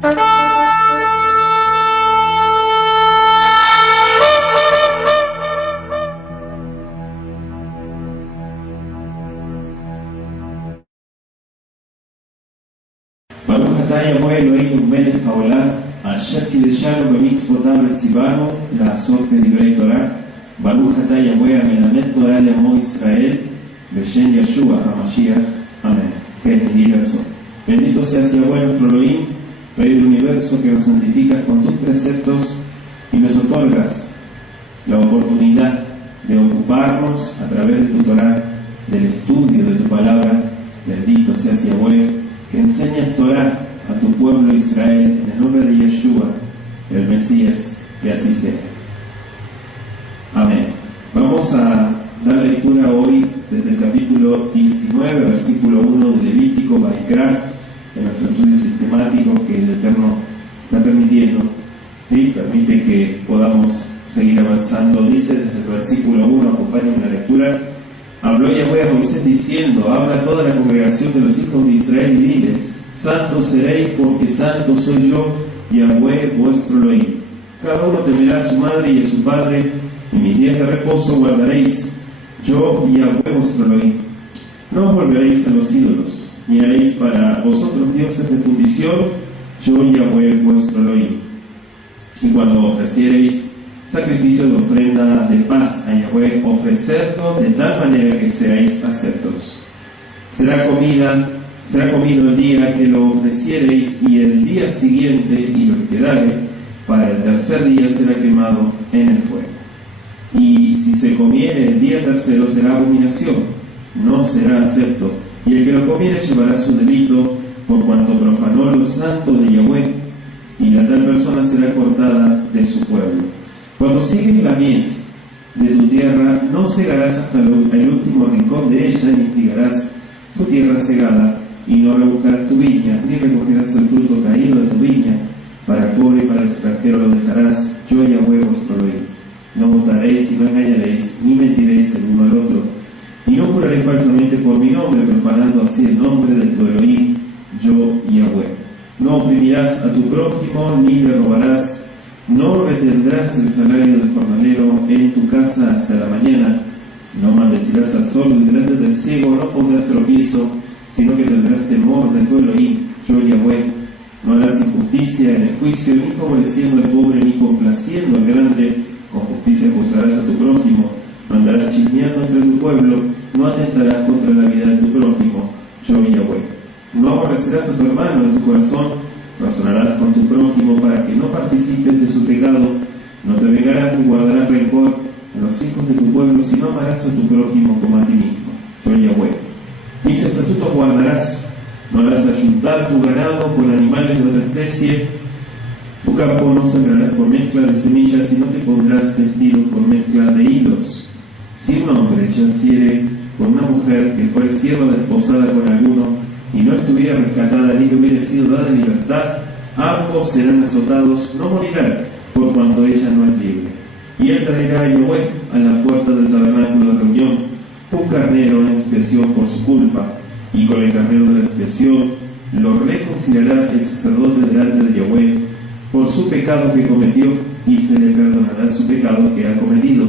ברוך אתה יבוא אלוהינו מלך העולם, אשר קידשנו במצוותיו וציוונו לעשות כדברי תורה. ברוך אתה יבוא המלמד תורה לעמו ישראל, בשם ישוע המשיח. Amén. Que es mi verso. Bendito seas Yahweh nuestro Elohim, Rey del universo, que nos santificas con tus preceptos y nos otorgas la oportunidad de ocuparnos a través de tu Torah, del estudio de tu palabra. Bendito seas Yahweh, que enseñas Torah a tu pueblo Israel en el nombre de Yeshua, el Mesías, que así sea. Amén. Vamos a dar lectura hoy desde el capítulo 19, versículo 1 de Levítico, Vaikra, en nuestro estudio sistemático que el Eterno está permitiendo, ¿sí? Permite que podamos seguir avanzando. Dice desde el versículo 1, acompañen la lectura: habló Yahweh a Moisés diciendo, habla a toda la congregación de los hijos de Israel y diles, santos seréis porque santo soy yo, Yahweh vuestro Elohim. Cada uno temerá a su madre y a su padre, y mis días de reposo guardaréis, yo Yahweh vuestro Elohim. No os volveréis a los ídolos, ni haréis para vosotros dioses de fundición, yo Yahweh vuestro Elohim. Y cuando ofreciereis sacrificio de ofrenda de paz a Yahweh, ofrecedlo de tal manera que seáis aceptos. Será comido el día que lo ofreciereis, y el día siguiente, y lo que quedare, para el tercer día será quemado en el fuego. Y si se comiere el día tercero será abominación, no será acepto, y el que lo comiere llevará su delito, por cuanto profanó lo santo de Yahweh, y la tal persona será cortada de su pueblo. Cuando sigues la mies de tu tierra, no segarás hasta el último rincón de ella, ni trigarás tu tierra segada, y no rebuscarás tu viña, ni recogerás el fruto caído de tu viña, para pobre y para el extranjero lo dejarás, yo Yahweh vuestro Elohim. No votaréis y no engañaréis, ni mentiréis el uno al otro, y no juraréis falsamente por mi nombre, profanando así el nombre de tu Elohim, yo Yahweh. No oprimirás a tu prójimo, ni le robarás. No retendrás el salario del jornalero en tu casa hasta la mañana. No maldecirás al sol, y delante del ciego no pondrás tropiezo, sino que tendrás temor de tu Elohim, yo Yahweh. No harás injusticia en el juicio, ni favoreciendo al pobre, ni complaciendo al grande. Con justicia juzgarás a tu prójimo. No andarás chismeando entre tu pueblo, no atentarás contra la vida de tu prójimo, yo Yahweh. No aborrecerás a tu hermano en tu corazón. Razonarás con tu prójimo para que no participes de su pecado. No te vengarás ni guardarás rencor a los hijos de tu pueblo, sino amarás a tu prójimo como a ti mismo, yo Yahweh. Mis estatutos guardarás. No harás ayuntar tu ganado con animales de otra especie. Tu campo no sembrarás por mezcla de semillas, y no te pondrás vestido por mezcla de hilos. Si un hombre yaciere con una mujer que fuere sierva desposada con alguno, y no estuviera rescatada ni le hubiera sido dada libertad, ambos serán azotados, no morirán, por cuanto ella no es libre. Y él traerá a Yahweh a la puerta del tabernáculo de reunión un carnero en expiación por su culpa, y con el carnero de la expiación lo reconciliará el sacerdote delante de Yahweh por su pecado que cometió, y se le perdonará su pecado que ha cometido.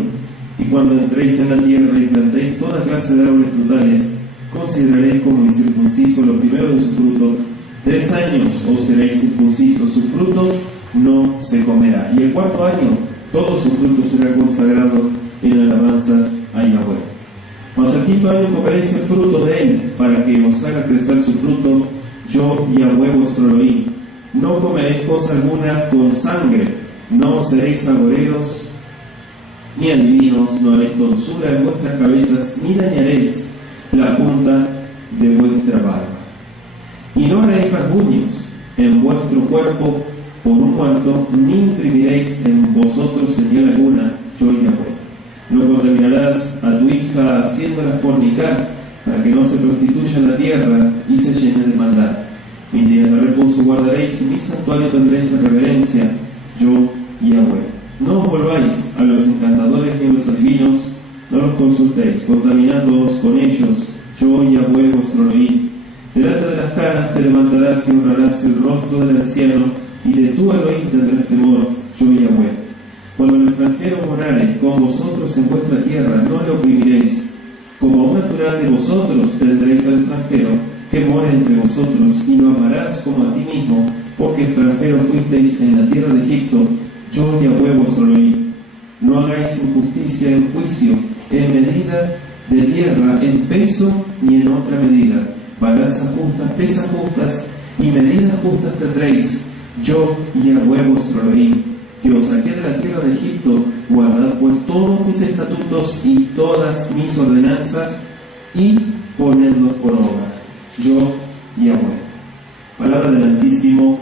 Y cuando entréis en la tierra y plantéis toda clase de árboles frutales, consideraréis como incircunciso lo primero de su fruto. 3 años os seréis circuncisos, su fruto no se comerá. Y el 4º año todo su fruto será consagrado en alabanzas a Yahweh. Mas el 5º año comeréis el fruto de él, para que os haga crecer su fruto, yo Yahweh vuestro Elohim. No comeréis cosa alguna con sangre, no seréis agoreros ni adivinos, no haréis tonsura en vuestras cabezas, ni dañaréis la punta de vuestra barba. Y no haréis rasguños en vuestro cuerpo por un manto, ni imprimiréis en vosotros señal alguna, yo Yahweh. No contaminarás a tu hija haciéndola fornicar, para que no se prostituya en la tierra y se llene de maldad. Mis días de reposo guardaréis, y mi santuario tendréis en reverencia, yo Yahweh. No os volváis a los encantadores ni a los adivinos, no los consultéis, contaminándoos con ellos, yo Yahweh vuestro Elohim. Delante de las canas te levantarás y honrarás el rostro del anciano, y de tu Elohim tendrás temor, yo Yahweh. Cuando el extranjero morare con vosotros en vuestra tierra, no le oprimiréis. Como a un natural de vosotros tendréis al extranjero, que mora entre vosotros, y lo amarás como a ti mismo, porque extranjero fuisteis en la tierra de Egipto, yo Yahweh vuestro Elohim. No hagáis injusticia en juicio, en medida de tierra, en peso, ni en otra medida. Balanzas justas, pesas justas, y medidas justas tendréis, yo Yahweh vuestro Elohim, que os saqué de la tierra de Egipto. Guardad pues todos mis estatutos y todas mis ordenanzas, y ponedlos por obra, yo Yahweh. Palabra del Altísimo,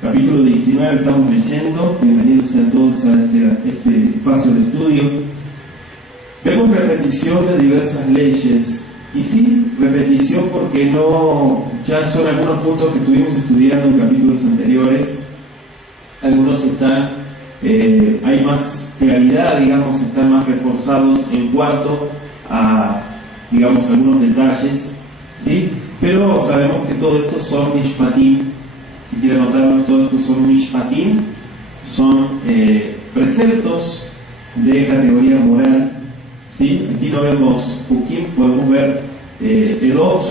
capítulo 19, estamos leyendo. Bienvenidos sean todos a este espacio de estudio. Vemos repetición de diversas leyes, y sí, repetición porque ya son algunos puntos que estuvimos estudiando en capítulos anteriores. Algunos están, hay más claridad, digamos, están más reforzados en cuanto a, digamos, algunos detalles, ¿sí? Pero sabemos que todo esto son mishpatim. Si quieren notarlos, todo esto son mishpatim, son preceptos de categoría moral, ¿sí? Aquí no vemos hukim, podemos ver edot,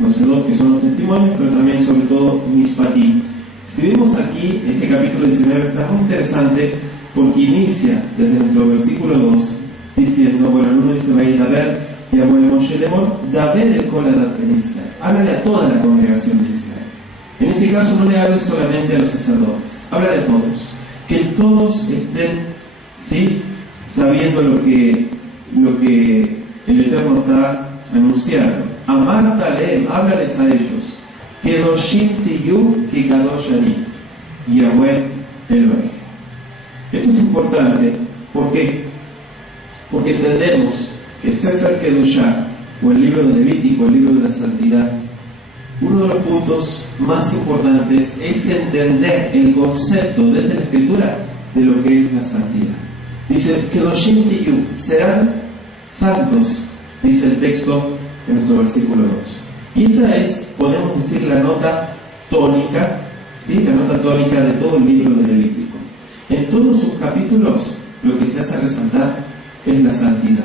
los edot que son los testimonios, pero también sobre todo mishpatim. Si vemos aquí, este capítulo 19 está muy interesante porque inicia desde nuestro versículo 2 diciendo, bueno, el uno dice, va a ir a ver, y a Moshe Lemor, Daber el Koladat en Israel. Háblale a toda la congregación de Israel. En este caso no le hable solamente a los sacerdotes, habla de todos. Que todos estén, ¿sí?, sabiendo lo que el Eterno está anunciando. Amar Taleb, háblales a ellos. Kedoshim tiyu ki kadosh ani, Yahweh Elohim. Esto es importante, ¿por qué? Porque entendemos que Sefer Kedoshá, o el libro de Levítico, el libro de la santidad, uno de los puntos más importantes es entender el concepto desde la Escritura de lo que es la santidad. Dice, Kedoshim tiyu, serán santos, dice el texto en nuestro versículo 2. Y esta es, podemos decir, la nota tónica, ¿sí?, la nota tónica de todo el libro de Levítico. En todos sus capítulos, lo que se hace resaltar es la santidad.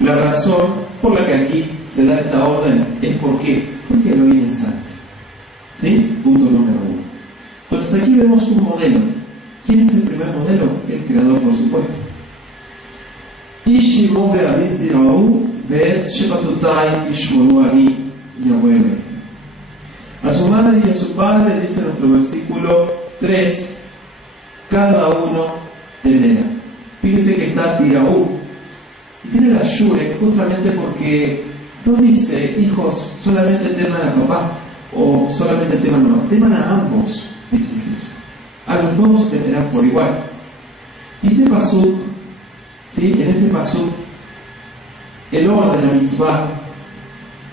La razón por la que aquí se da esta orden es porque Elohim es santo. ¿Sí? Punto número 1. Entonces aquí vemos un modelo. ¿Quién es el primer modelo? El Creador, por supuesto. Ishimo be'avit tirau ve'et shebatutai ishmonu ani Yahweh. A su madre y a su padre, dice nuestro versículo 3, cada uno temerá. Fíjense que está Tiraú, y tiene la Shure justamente porque no dice, hijos, solamente teman a papá, o solamente teman a mamá, teman a ambos, dice Jesús. A los dos temerán por igual. Y este pasuk, ¿sí?, en este pasuk, el orden de la mitzvah,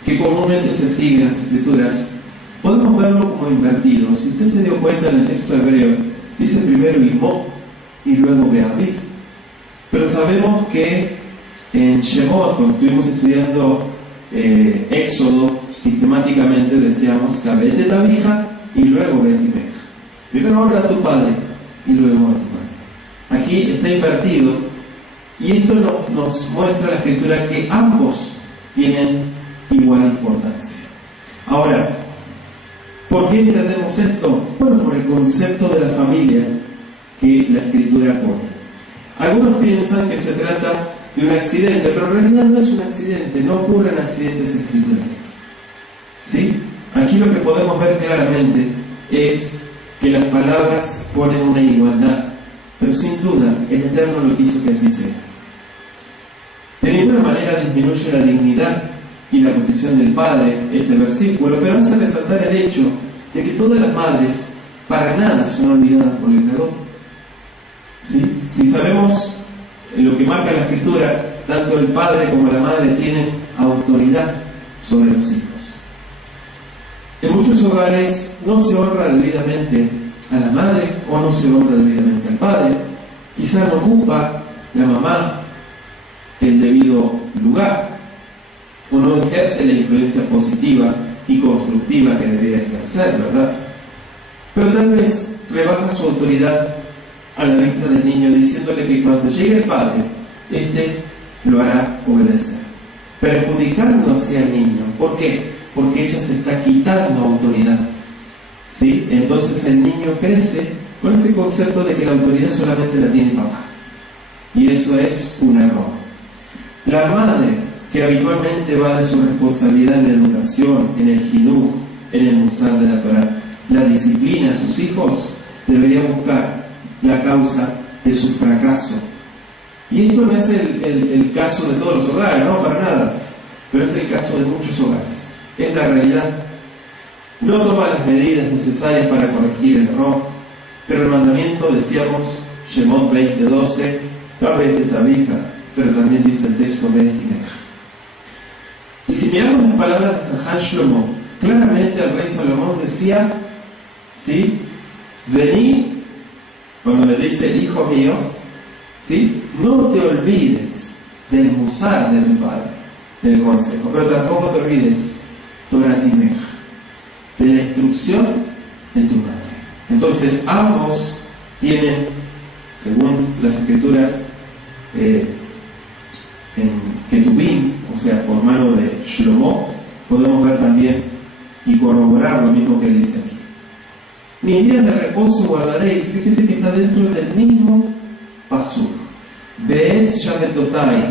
que comúnmente se sigue en las escrituras, podemos verlo como invertido. Si usted se dio cuenta en el texto hebreo, dice primero Imó y luego Be'aviv. Pero sabemos que en Shemot, cuando estuvimos estudiando Éxodo, sistemáticamente decíamos que vete la vieja y luego Betimeja. Primero honra a tu padre y luego a tu madre. Aquí está invertido, y esto nos muestra la escritura que ambos tienen igual importancia. Ahora, ¿por qué entendemos esto? Bueno, por el concepto de la familia que la escritura pone. Algunos piensan que se trata de un accidente, pero en realidad no es un accidente, no ocurren accidentes escriturales. ¿Sí? Aquí lo que podemos ver claramente es que las palabras ponen una igualdad, pero sin duda el Eterno lo quiso que así sea. De ninguna manera disminuye la dignidad y la posición del padre este versículo, pero hace resaltar el hecho de que todas las madres para nada son olvidadas por el Creador. ¿Sí? Si sabemos lo que marca la escritura, tanto el padre como la madre tienen autoridad sobre los hijos. En muchos hogares no se honra debidamente a la madre o no se honra debidamente al padre. Quizá no ocupa la mamá el debido lugar o no ejerce la influencia positiva y constructiva que debería ejercer, ¿verdad? Pero tal vez rebaja su autoridad a la vista del niño, diciéndole que cuando llegue el padre, éste lo hará obedecer, perjudicando hacia el niño. ¿Por qué? Porque ella se está quitando autoridad, ¿sí? Entonces el niño crece con ese concepto de que la autoridad solamente la tiene papá, y eso es un error. La madre, que habitualmente va de su responsabilidad en la educación, en el jinuj, en el musar de la Torah, la disciplina a sus hijos, debería buscar la causa de su fracaso. Y esto no es el caso de todos los hogares, no, para nada, pero es el caso de muchos hogares. Es la realidad. No toma las medidas necesarias para corregir el error, pero el mandamiento, decíamos, Shemot 20:12, Tabet de Tabija, pero también dice el texto Be'etimeja. Y si miramos las palabras de Jajam Shlomo, claramente el rey Salomón decía, ¿sí? Vení, cuando le dice hijo mío, ¿sí? No te olvides del musar de tu padre, del consejo, pero tampoco te olvides Toratimeja, de la instrucción de tu madre. Entonces ambos tienen, según las escrituras, en Ketubim, o sea, por mano de Shlomo, podemos ver también y corroborar lo mismo que dice aquí. Mis días de reposo guardaréis. Fíjese que está dentro del mismo pasuk. Be'et Shabbatotai.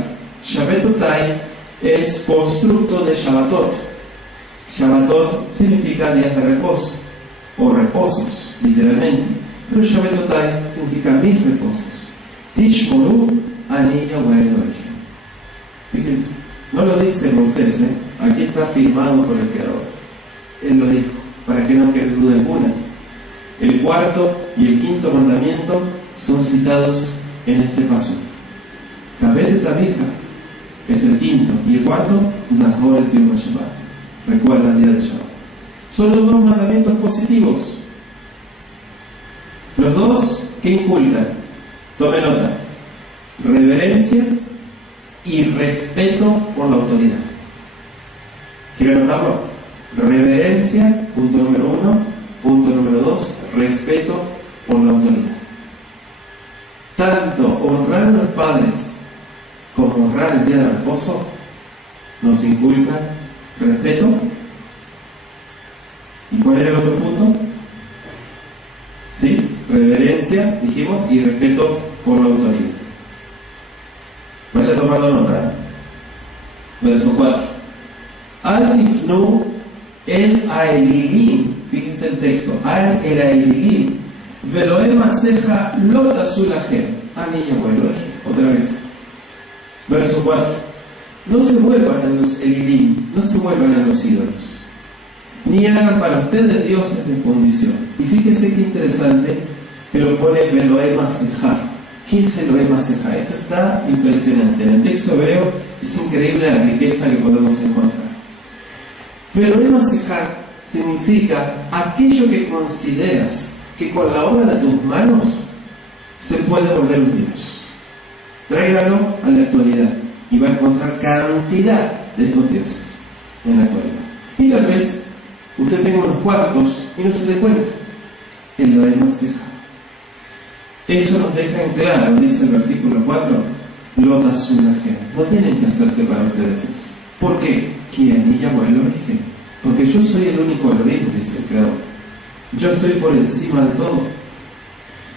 Shabbatotai es constructo de Shabbatot. Shabbatot significa días de reposo, o reposos, literalmente. Pero Shabbatotai significa mis reposos. Tishmoru ani Yahweh Elohim. Fíjense, no lo dice Moisés, aquí está firmado por el Creador. Él lo dijo, para que no quede duda alguna. El cuarto y el quinto mandamiento son citados en este paso. Tabet de Tabija es el quinto, y el cuarto, Zahor el Yom Shabbat. Recuerda el día de Shabbat. Son los dos mandamientos positivos. Los dos que inculcan, tome nota, reverencia y respeto por la autoridad. ¿Quieren notarlo? Reverencia, punto número 1. Punto número 2, respeto por la autoridad. Tanto honrar a los padres como honrar el día de reposo nos inculca respeto. ¿Y cuál era el otro punto? Sí, reverencia, dijimos, y respeto por la autoridad. Vaya tomando nota. Verso 4. Al tifnu el aelilim. Fíjense el texto. Al el aelilim. Veloem aseja lot azulajem. Niña vuelve. Otra vez. Verso 4. No se vuelvan a los elilim. No se vuelvan a los ídolos. Ni hagan para ustedes dioses de fundición. Y fíjense qué interesante que lo pone Veloem aseja. ¿Qué es Elohim aseja? Esto está impresionante. En el texto hebreo es increíble la riqueza que podemos encontrar. Veloem aseja significa aquello que consideras que con la obra de tus manos se puede volver un Dios. Tráigalo a la actualidad y va a encontrar cantidad de estos dioses en la actualidad. Y tal vez usted tenga unos cuantos y no se dé cuenta. Elohim aseja. Eso nos deja en claro, dice el versículo 4, Lota Sulajem. No tienen que hacerse para ustedes eso. ¿Por qué? ¿Quién? Y llamó el origen. Porque yo soy el único Elohim, dice el Creador. Yo estoy por encima de todo.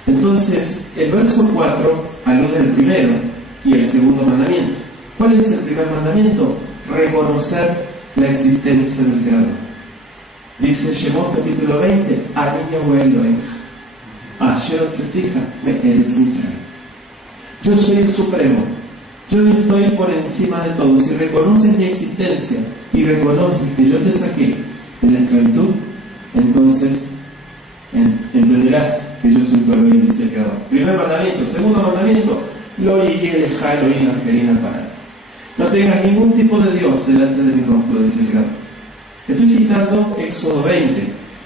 Entonces, el verso 4 alude al primero y el segundo mandamiento. ¿Cuál es el primer mandamiento? Reconocer la existencia del Creador. Dice Shemot capítulo 20, Ani Yahweh Elohim. Yo soy el Supremo, yo estoy por encima de todo. Si reconoces mi existencia y reconoces que yo te saqué de la esclavitud, entonces entenderás que yo soy tu Elohim, dice el Creador. Primer mandamiento. Segundo mandamiento, lo yeleja Elohim argerina para. No tengas ningún tipo de Dios delante de mi rostro, dice el Creador. Estoy citando Éxodo 20.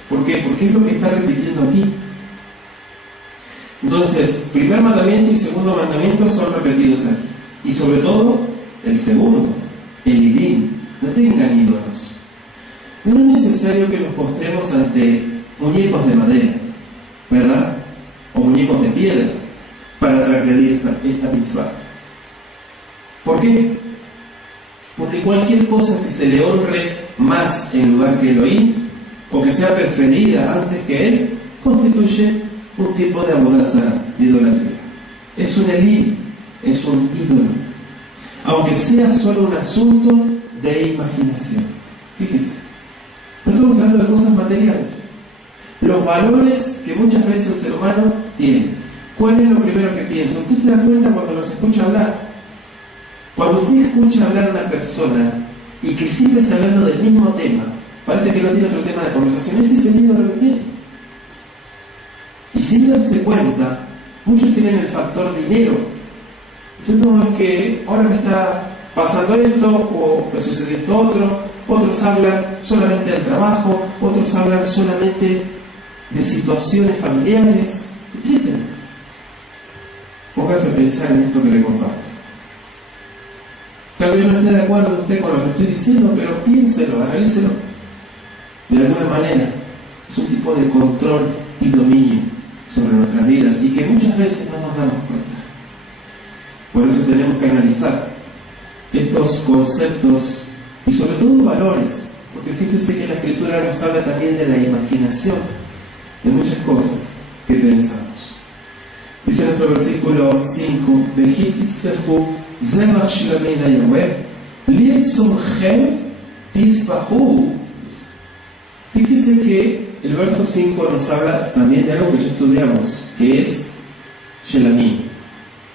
¿Por qué? Porque es lo que está repitiendo aquí. Entonces, primer mandamiento y segundo mandamiento son repetidos aquí. Y sobre todo, el segundo, el Ilim. No tengan ídolos. No es necesario que nos postremos ante muñecos de madera, ¿verdad? O muñecos de piedra para transgredir esta mitzvah. ¿Por qué? Porque cualquier cosa que se le honre más en lugar que Elohim, o que sea preferida antes que Él, constituye un tipo de adoración, de idolatría. Es un Elim, es un ídolo, aunque sea solo un asunto de imaginación. Fíjense, no estamos hablando de cosas materiales. Los valores que muchas veces el ser humano tiene. ¿Cuál es lo primero que piensa? Usted se da cuenta cuando los escucha hablar. Cuando usted escucha hablar a una persona y que siempre está hablando del mismo tema, parece que no tiene otro tema de conversación, ese es el ídolo que tiene. Y sin darse cuenta, muchos tienen el factor dinero. Dicen, no, es que ahora me está pasando esto, o me sucedió esto otro. Otros hablan solamente del trabajo, otros hablan solamente de situaciones familiares, etc. Póngase a pensar en esto que le comparto. Tal vez no esté de acuerdo usted con lo que estoy diciendo, pero piénselo, analícelo. De alguna manera, es un tipo de control y dominio sobre nuestras vidas y que muchas veces no nos damos cuenta. Por eso tenemos que analizar estos conceptos y sobre todo valores, porque fíjense que la Escritura nos habla también de la imaginación, de muchas cosas que pensamos. Dice nuestro versículo 5, Vehitzbehu zebach shlamei Yahweh litzomchem tisbahu. Fíjense que el verso 5 nos habla también de algo que ya estudiamos, que es Shelamim.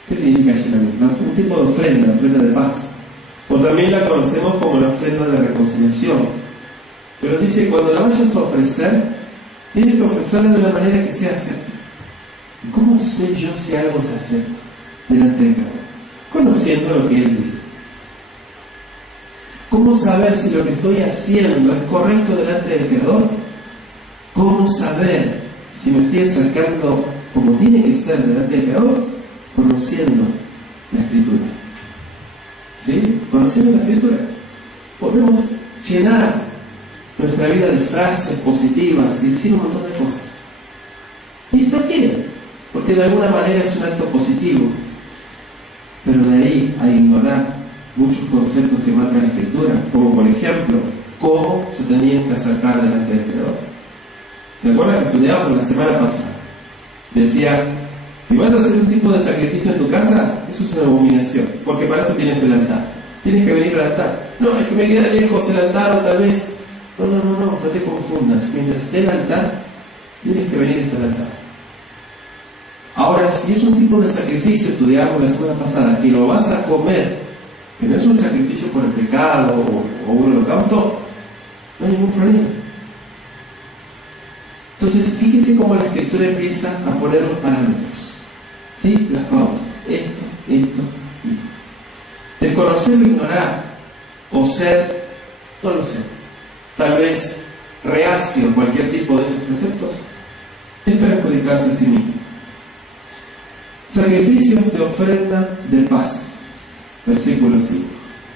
¿Qué significa Shelamim? Un tipo de ofrenda de paz. O también la conocemos como la ofrenda de reconciliación. Pero dice, cuando la vayas a ofrecer, tienes que ofrecerla de una manera que sea acepta. ¿Cómo sé yo si algo se acepta delante de Dios? Conociendo lo que Él dice. ¿Cómo saber si lo que estoy haciendo es correcto delante del Creador? ¿Cómo saber si me estoy acercando como tiene que ser delante del Creador? Conociendo la Escritura. ¿Sí? Conociendo la Escritura. Podemos llenar nuestra vida de frases positivas y decir un montón de cosas. Y está bien, porque de alguna manera es un acto positivo. Pero de ahí a ignorar muchos conceptos que marca la Escritura, como por ejemplo, cómo se tenían que acercar delante del Creador. ¿Se acuerdan que estudiábamos la semana pasada? Decía, si vas a hacer un tipo de sacrificio en tu casa, eso es una abominación, porque para eso tienes el altar. Tienes que venir al altar. No, es que me queda lejos el altar, o tal vez. No te confundas. Mientras esté el altar, tienes que venir hasta el altar. Ahora, si es un tipo de sacrificio, estudiábamos la semana pasada, que lo vas a comer, que no es un sacrificio por el pecado o un holocausto, no hay ningún problema. Entonces, fíjese cómo la Escritura empieza a poner los parámetros, ¿sí? Las pautas, esto. Desconocer o ignorar, o ser, no lo sé, tal vez reacio a cualquier tipo de esos preceptos, es perjudicarse a sí mismo. Sacrificios de ofrenda de paz, versículo 5.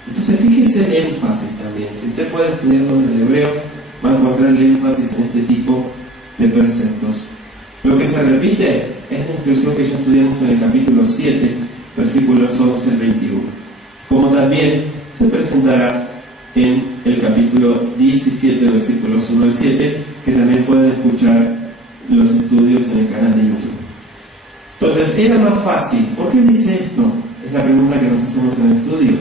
Entonces fíjese el énfasis también. Si usted puede estudiarlo en el hebreo, va a encontrar el énfasis en este tipo de preceptos. Lo que se repite es la instrucción que ya estudiamos en el capítulo 7, versículos 11 al 21. Como también se presentará en el capítulo 17, versículos 1 al 7, que también pueden escuchar los estudios en el canal de YouTube. Entonces, era más fácil. ¿Por qué dice esto? Es la pregunta que nos hacemos en el estudio.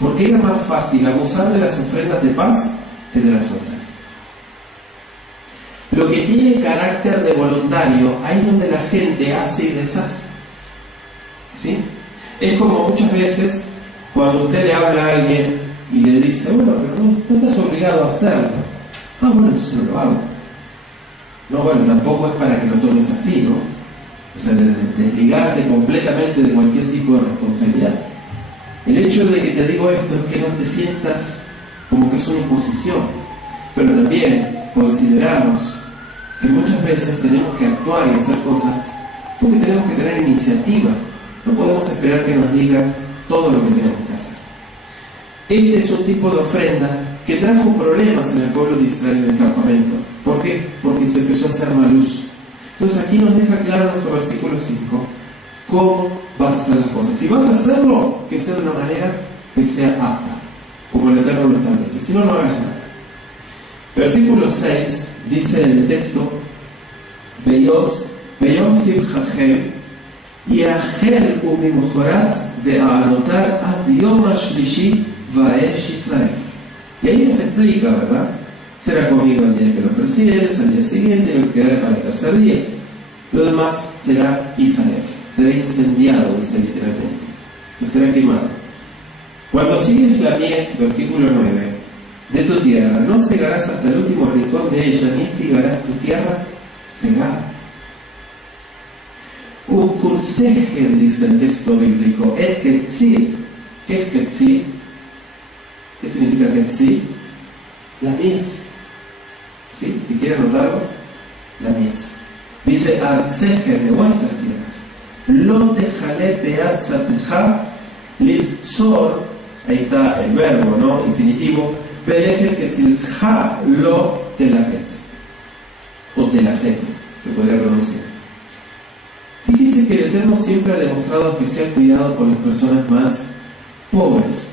¿Por qué era más fácil abusar de las ofrendas de paz que de las otras? Lo que tiene carácter de voluntario, ahí es donde la gente hace y deshace. ¿Sí? Es como muchas veces cuando usted le habla a alguien y le dice, bueno, pero no estás obligado a hacerlo. Ah, bueno, entonces no lo hago. No, bueno, tampoco es para que lo tomes así, ¿no? O sea, desligarte completamente de cualquier tipo de responsabilidad. El hecho de que te digo esto es que no te sientas como que es una imposición, pero también consideramos que muchas veces tenemos que actuar y hacer cosas porque tenemos que tener iniciativa. No podemos esperar que nos digan todo lo que tenemos que hacer. Este es un tipo de ofrenda que trajo problemas en el pueblo de Israel en el campamento. ¿Por qué? Porque se empezó a hacer mal uso. Entonces aquí nos deja claro en nuestro versículo 5 cómo vas a hacer las cosas. Si vas a hacerlo, que sea de una manera que sea apta, como el Eterno lo establece. Si no, no hagas nada. Versículo 6 dice en el texto: Beyom Simchachem Yachel Umimchorat Ve'anotar Ad Yom HaShlishi Vaesh Yisrael. Y ahí nos explica, ¿verdad? Será comido el día que lo ofrecieres, al día siguiente, y lo que quedará para el tercer día. Lo demás será Israel, será incendiado, dice literalmente. O sea, será quemado. Cuando sigues la mies, versículo 9, de tu tierra, no cegarás hasta el último rincón de ella, ni espigarás tu tierra cegada. Ukursegen, dice el texto bíblico, et ketzir. ¿Qué es ketzir? ¿Qué significa ketzir? La mies. ¿Sí? Si quieren notarlo, la mies. Dice, artsegen, de vuestras tierras. Lo tejale peatzateja litzor. Ahí está el verbo, ¿no? Infinitivo. Bereje ketzizha lo telajet. O telajet, se podría pronunciar. Fíjese que el Eterno siempre ha demostrado especial cuidado con las personas más pobres.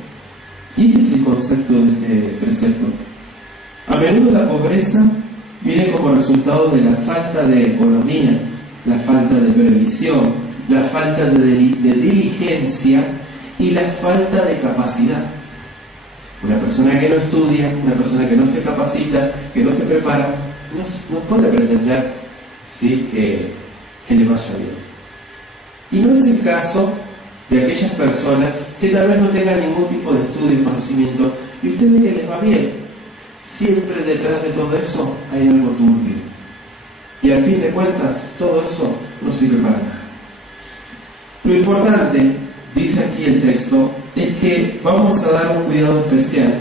Y este es el concepto de este precepto. A menudo la pobreza viene como resultado de la falta de economía, la falta de previsión, la falta de diligencia y la falta de capacidad. Una persona que no estudia, una persona que no se capacita, que no se prepara, no puede pretender, ¿sí?, que le vaya bien. Y no es el caso de aquellas personas que tal vez no tengan ningún tipo de estudio y conocimiento, y usted ve que les va bien. Siempre detrás de todo eso hay algo turbio. Y al fin de cuentas, todo eso no sirve para nada. Lo importante, dice aquí el texto, es que vamos a dar un cuidado especial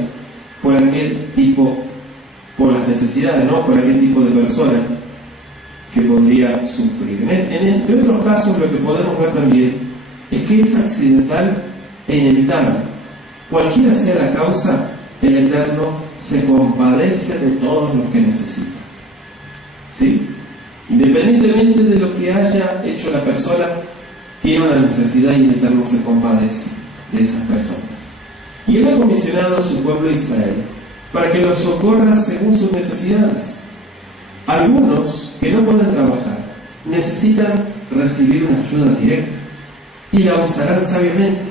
por aquel tipo, por las necesidades, ¿no? Por aquel tipo de persona que podría sufrir. En otros casos, lo que podemos ver también es que es accidental e inevitable. Cualquiera sea la causa, el Eterno se compadece de todos los que necesitan. ¿Sí? Independientemente de lo que haya hecho la persona, tiene una necesidad y el Eterno se compadece de esas personas. Y Él ha comisionado a su pueblo Israel para que los socorra según sus necesidades. Algunos que no pueden trabajar necesitan recibir una ayuda directa y la usarán sabiamente.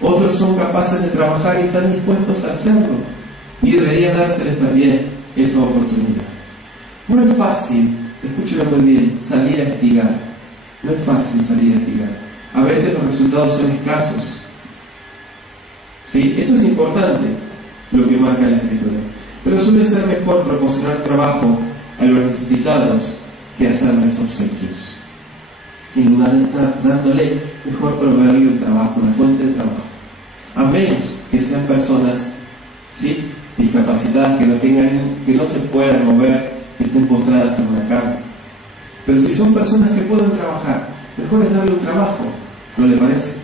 Otros son capaces de trabajar y están dispuestos a hacerlo, y debería dárseles también esa oportunidad. No es fácil, escúchenlo muy bien, salir a espigar. No es fácil salir a espigar. A veces los resultados son escasos. ¿Sí? Esto es importante, lo que marca la Escritura. Pero suele ser mejor proporcionar trabajo a los necesitados que hacerles obsequios. En lugar de estar dándole, mejor proveerle un trabajo, una fuente de trabajo. A menos que sean personas, ¿sí?, discapacitadas, que no se puedan mover, que estén postradas en una cama. Pero si son personas que pueden trabajar, mejor es darle un trabajo, ¿no le parece?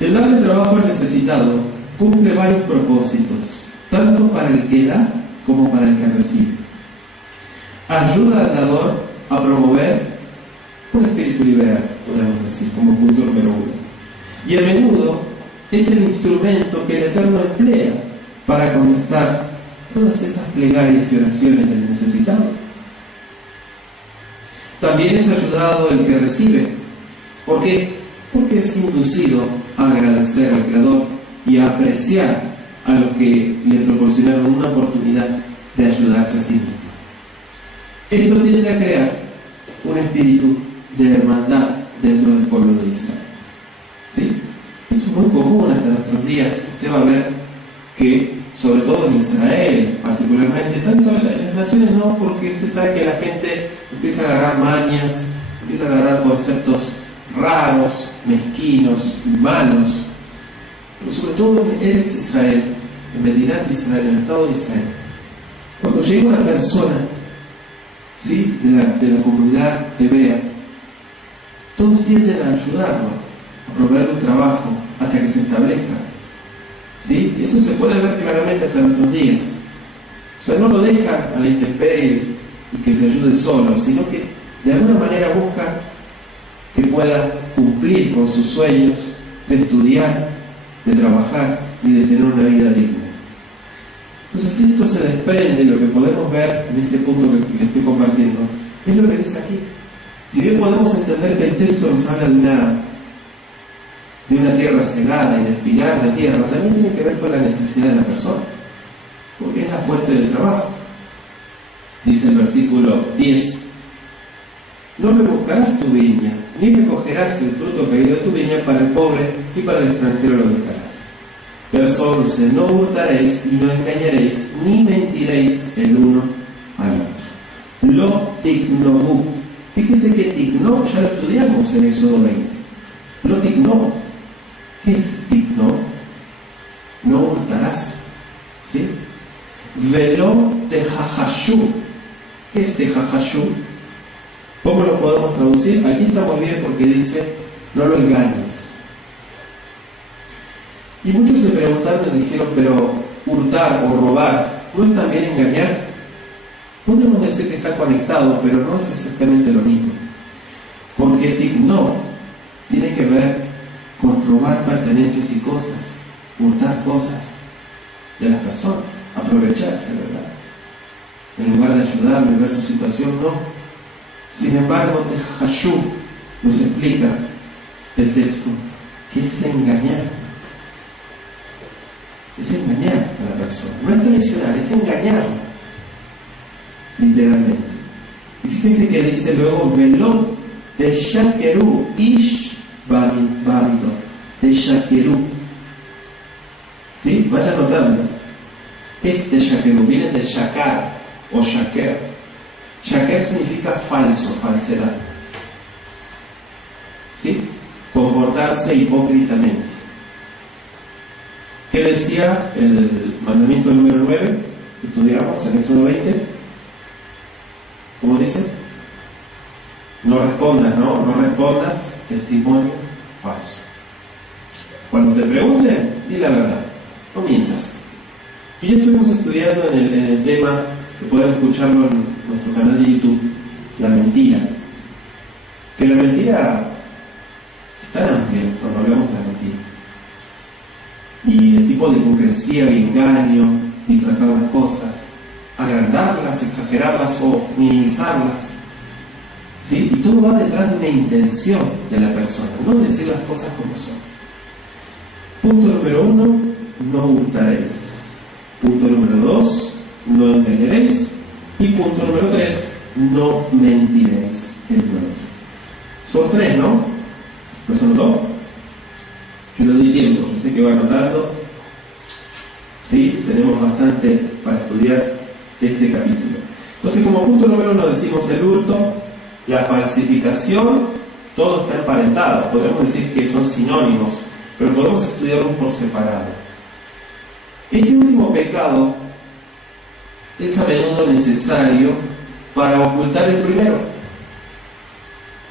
El darle trabajo al necesitado cumple varios propósitos, tanto para el que da como para el que recibe. Ayuda al dador a promover un espíritu liberal, podemos decir, como punto número 1. Y a menudo es el instrumento que el Eterno emplea para contestar todas esas plegarias y oraciones del necesitado. También es ayudado el que recibe. ¿Por qué? Porque es inducido a agradecer al Creador y a apreciar a los que le proporcionaron una oportunidad de ayudarse a sí mismo. Esto tiende a crear un espíritu de hermandad dentro del pueblo de Israel. ¿Sí? Esto es muy común hasta nuestros días. Usted va a ver que, sobre todo en Israel particularmente, tanto en las naciones no, porque usted sabe que la gente empieza a agarrar mañas, empieza a agarrar conceptos raros, mezquinos, malos, pero sobre todo en Eretz Israel, en Medirat Israel, en el Estado de Israel. Cuando llega una persona, ¿sí?, de la comunidad hebrea, todos tienden a ayudarlo, a proveerle un trabajo hasta que se establezca. ¿Sí? Y eso se puede ver claramente hasta nuestros días. O sea, no lo deja a la intemperie y que se ayude solo, sino que de alguna manera busca que pueda cumplir con sus sueños de estudiar, de trabajar y de tener una vida digna. Entonces esto se desprende, lo que podemos ver en este punto que les estoy compartiendo, es lo que dice aquí. Si bien podemos entender que el texto nos habla de una tierra cegada y de espigar la tierra, también tiene que ver con la necesidad de la persona, porque es la fuente del trabajo. Dice el versículo 10: no me buscarás tu viña, ni recogerás el fruto caído de tu viña, para el pobre y para el extranjero lo dejarás. Verso 11: no hurtaréis y no engañaréis, ni mentiréis el uno al otro. Lo tignobu. Fíjese que tigno ya lo estudiamos en Éxodo 20. Lo tigno. ¿Qué es tigno? No hurtarás. ¿Sí? Velo tehajashu. ¿Qué es tehajashu? ¿Cómo lo podemos traducir? Aquí estamos bien porque dice: no lo engañes. Y muchos se preguntaron y dijeron: pero hurtar o robar, ¿no es también engañar? Podemos decir que está conectado, pero no es exactamente lo mismo. Porque tigno tiene que ver con robar pertenencias y cosas, hurtar cosas de las personas, aprovecharse, ¿verdad? En lugar de ayudarle a ver su situación, no. Sin embargo, Tehashu nos explica el texto que es engañar. Es engañar a la persona. No es traicionar, es engañar. Literalmente. Y fíjense que dice luego: veló de shakeru ish babito. De shakeru. ¿Sí? Vaya notando. ¿Qué es de shakeru? Viene de shakar o shaker. Shaker significa falso, falsedad. ¿Sí? Comportarse hipócritamente. ¿Qué decía el mandamiento número 9 que estudiamos en Éxodo 20? ¿Cómo dice? No respondas, no respondas testimonio falso. Cuando te pregunten, di la verdad, no mientas. Y ya estuvimos estudiando en el tema, que pueden escucharlo en nuestro canal de YouTube, la mentira. Que la mentira es tan amplia cuando hablamos de la mentira. Y el tipo de hipocresía y engaño, disfrazar las cosas, agrandarlas, exagerarlas o minimizarlas. ¿Sí? Y todo va detrás de una intención de la persona, no decir las cosas como son. Punto número 1, no hurtaréis. Punto número 2, no engañaréis. Y punto número 3, no mentiréis el uno al otro. Son 3, ¿no? ¿No son 2? Yo le doy tiempo, yo sé que va anotando. Sí, tenemos bastante para estudiar este capítulo. Entonces, como punto número 1 decimos el hurto, la falsificación, todo está emparentado. Podemos decir que son sinónimos, pero podemos estudiarlos por separado. Este último pecado es a menudo necesario para ocultar el primero.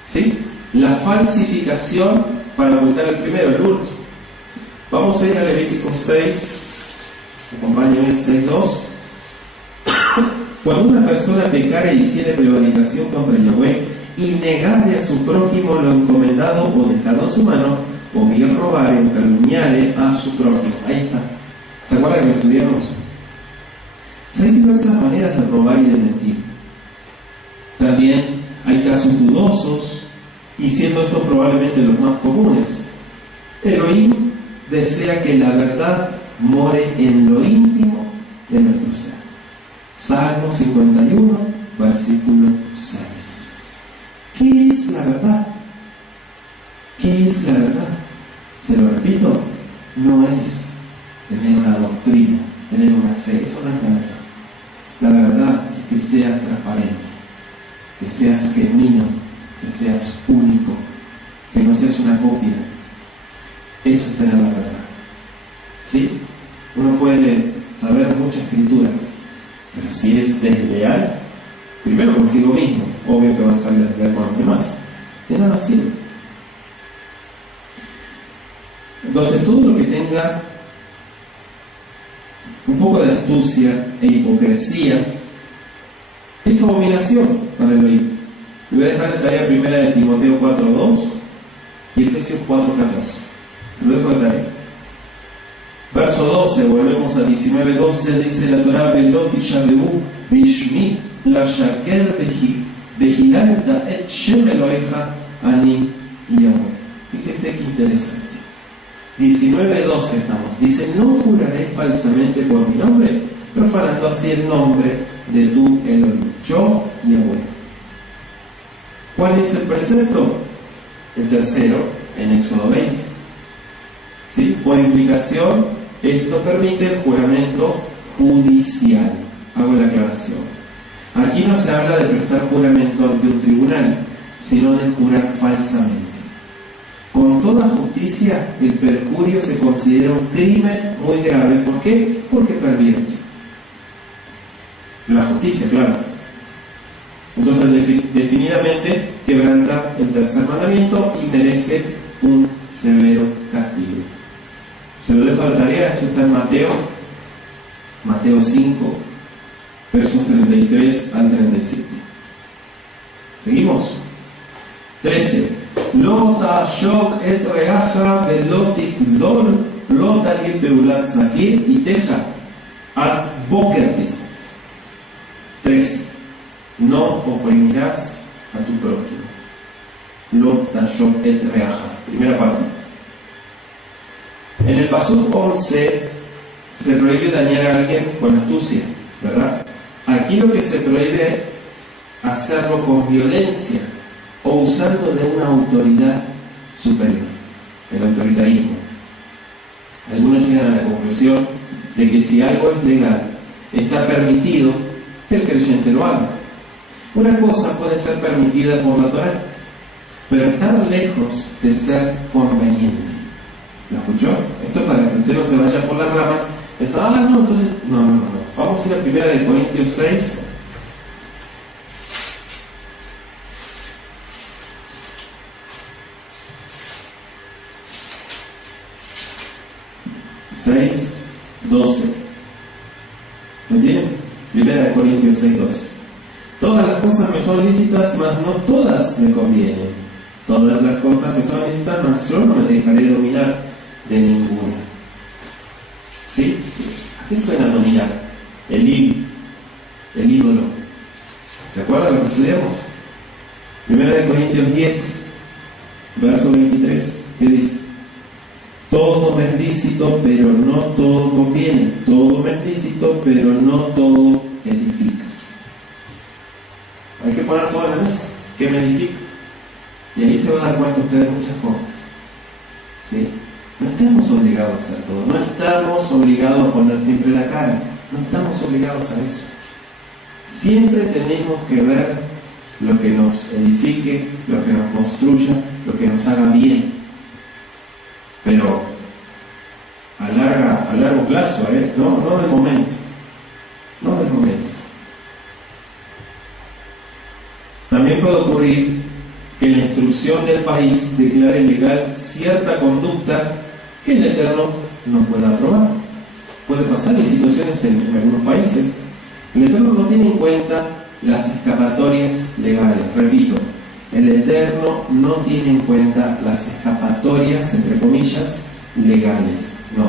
¿Sí? La falsificación para ocultar el primero, el hurto. Vamos a ir a Levítico 6, acompáñenme, 6:2. Cuando una persona pecare y hiciere prevaricación contra Yahweh y negare a su prójimo lo encomendado o dejado en su mano, o bien robare o calumniare a su prójimo. Ahí está. ¿Se acuerdan que lo estudiamos? Hay diversas maneras de robar y de mentir. También hay casos dudosos, y siendo estos probablemente los más comunes. Elohim desea que la verdad more en lo íntimo de nuestro ser. Salmo 51, versículo 6. ¿Qué es la verdad? ¿Qué es la verdad? Se lo repito, no es tener una doctrina, tener una fe, eso no es la verdad. La verdad es que seas transparente, que seas genuino, que seas único, que no seas una copia. Eso es tener la verdad. ¿Sí? Uno puede saber mucha escritura, pero si es desleal, primero consigo mismo, obvio que va a salir desleal con los demás. De nada sirve. Entonces, todo lo que tenga un poco de astucia e hipocresía, es abominación para el oído. Le voy a dejar la tarea primera de Timoteo 4:2 y Efesios 4:14. Lo dejo de tarea. Verso 12, volvemos a 19:12, dice la Torah: Velot yishabehu bishmi lashaker vejilalta et shem Eloheja ani Yahweh. Fíjese qué interesante. 19:12 estamos. Dice: no juraré falsamente por mi nombre, profanando así el nombre de tu Elohim, yo Yahweh. ¿Cuál es el precepto? El tercero, en Éxodo 20. ¿Sí? Por implicación, esto permite el juramento judicial. Hago la aclaración. Aquí no se habla de prestar juramento ante un tribunal, sino de jurar falsamente. Con toda justicia, el perjurio se considera un crimen muy grave. ¿Por qué? Porque pervierte la justicia, claro. Entonces, definitivamente quebranta el tercer mandamiento y merece un severo castigo. Se lo dejo de tarea, eso está en Mateo 5, versos 33 al 37. ¿Seguimos? 13. Lo ta'ashok et reaja velo tichzor lo talir beulat zahir y teja at bócrates. 13. No oprimirás a tu prójimo. Lo ta'ashok et reaja. Primera parte. En el pasuk 11 se prohíbe dañar a alguien con astucia, ¿verdad? Aquí lo que se prohíbe hacerlo con violencia o usando de una autoridad superior, el autoritarismo. Algunos llegan a la conclusión de que si algo es legal, está permitido que el creyente lo haga. Una cosa puede ser permitida por la Torá, pero estar lejos de ser conveniente. ¿Lo escuchó? Esto es para que usted no se vaya por las ramas. No, entonces, no. Vamos a ir a 1 Corintios 6. (6, 12). ¿Lo tienen? 1 Corintios 6, 12. Todas las cosas me son lícitas, mas no todas me convienen. Todas las cosas me son lícitas, mas yo no me dejaré dominar de ninguna. ¿Sí? ¿A qué suena dominar? El ídolo. ¿Se acuerdan lo que estudiamos? 1 Corintios 10, verso 23. ¿Qué dice? Todo me es lícito, pero no todo conviene. Todo me es lícito, pero no todo edifica. Hay que poner todo en la mesa. ¿Qué me edifica? Y ahí se van a dar cuenta ustedes de muchas cosas. ¿Sí? No estamos obligados a hacer todo. No estamos obligados a poner siempre la cara. No estamos obligados a eso. Siempre tenemos que ver lo que nos edifique, lo que nos construya, lo que nos haga bien. Pero a largo plazo, no del momento. No del momento. También puede ocurrir que la instrucción del país declare legal cierta conducta que el Eterno no pueda aprobar. Puede pasar en situaciones en algunos países. El Eterno no tiene en cuenta las escapatorias legales. Repito, el Eterno no tiene en cuenta las escapatorias, entre comillas, legales. No.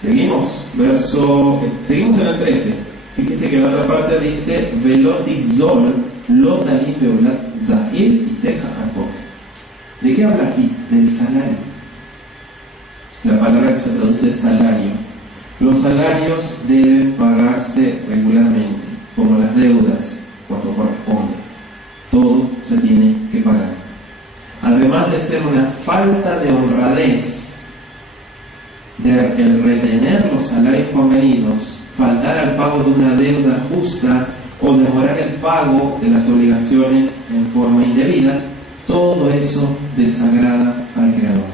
Seguimos en el 13. Fíjese que la otra parte dice: Velotic zol, lo talim beolat zahir y teja akok. ¿De qué habla aquí? Del salario. La palabra que se traduce es salario. Los salarios deben pagarse regularmente, como las deudas, cuando corresponde. Todo se tiene que pagar. Además de ser una falta de honradez el retener los salarios convenidos, faltar al pago de una deuda justa o demorar el pago de las obligaciones en forma indebida, todo eso desagrada al Creador.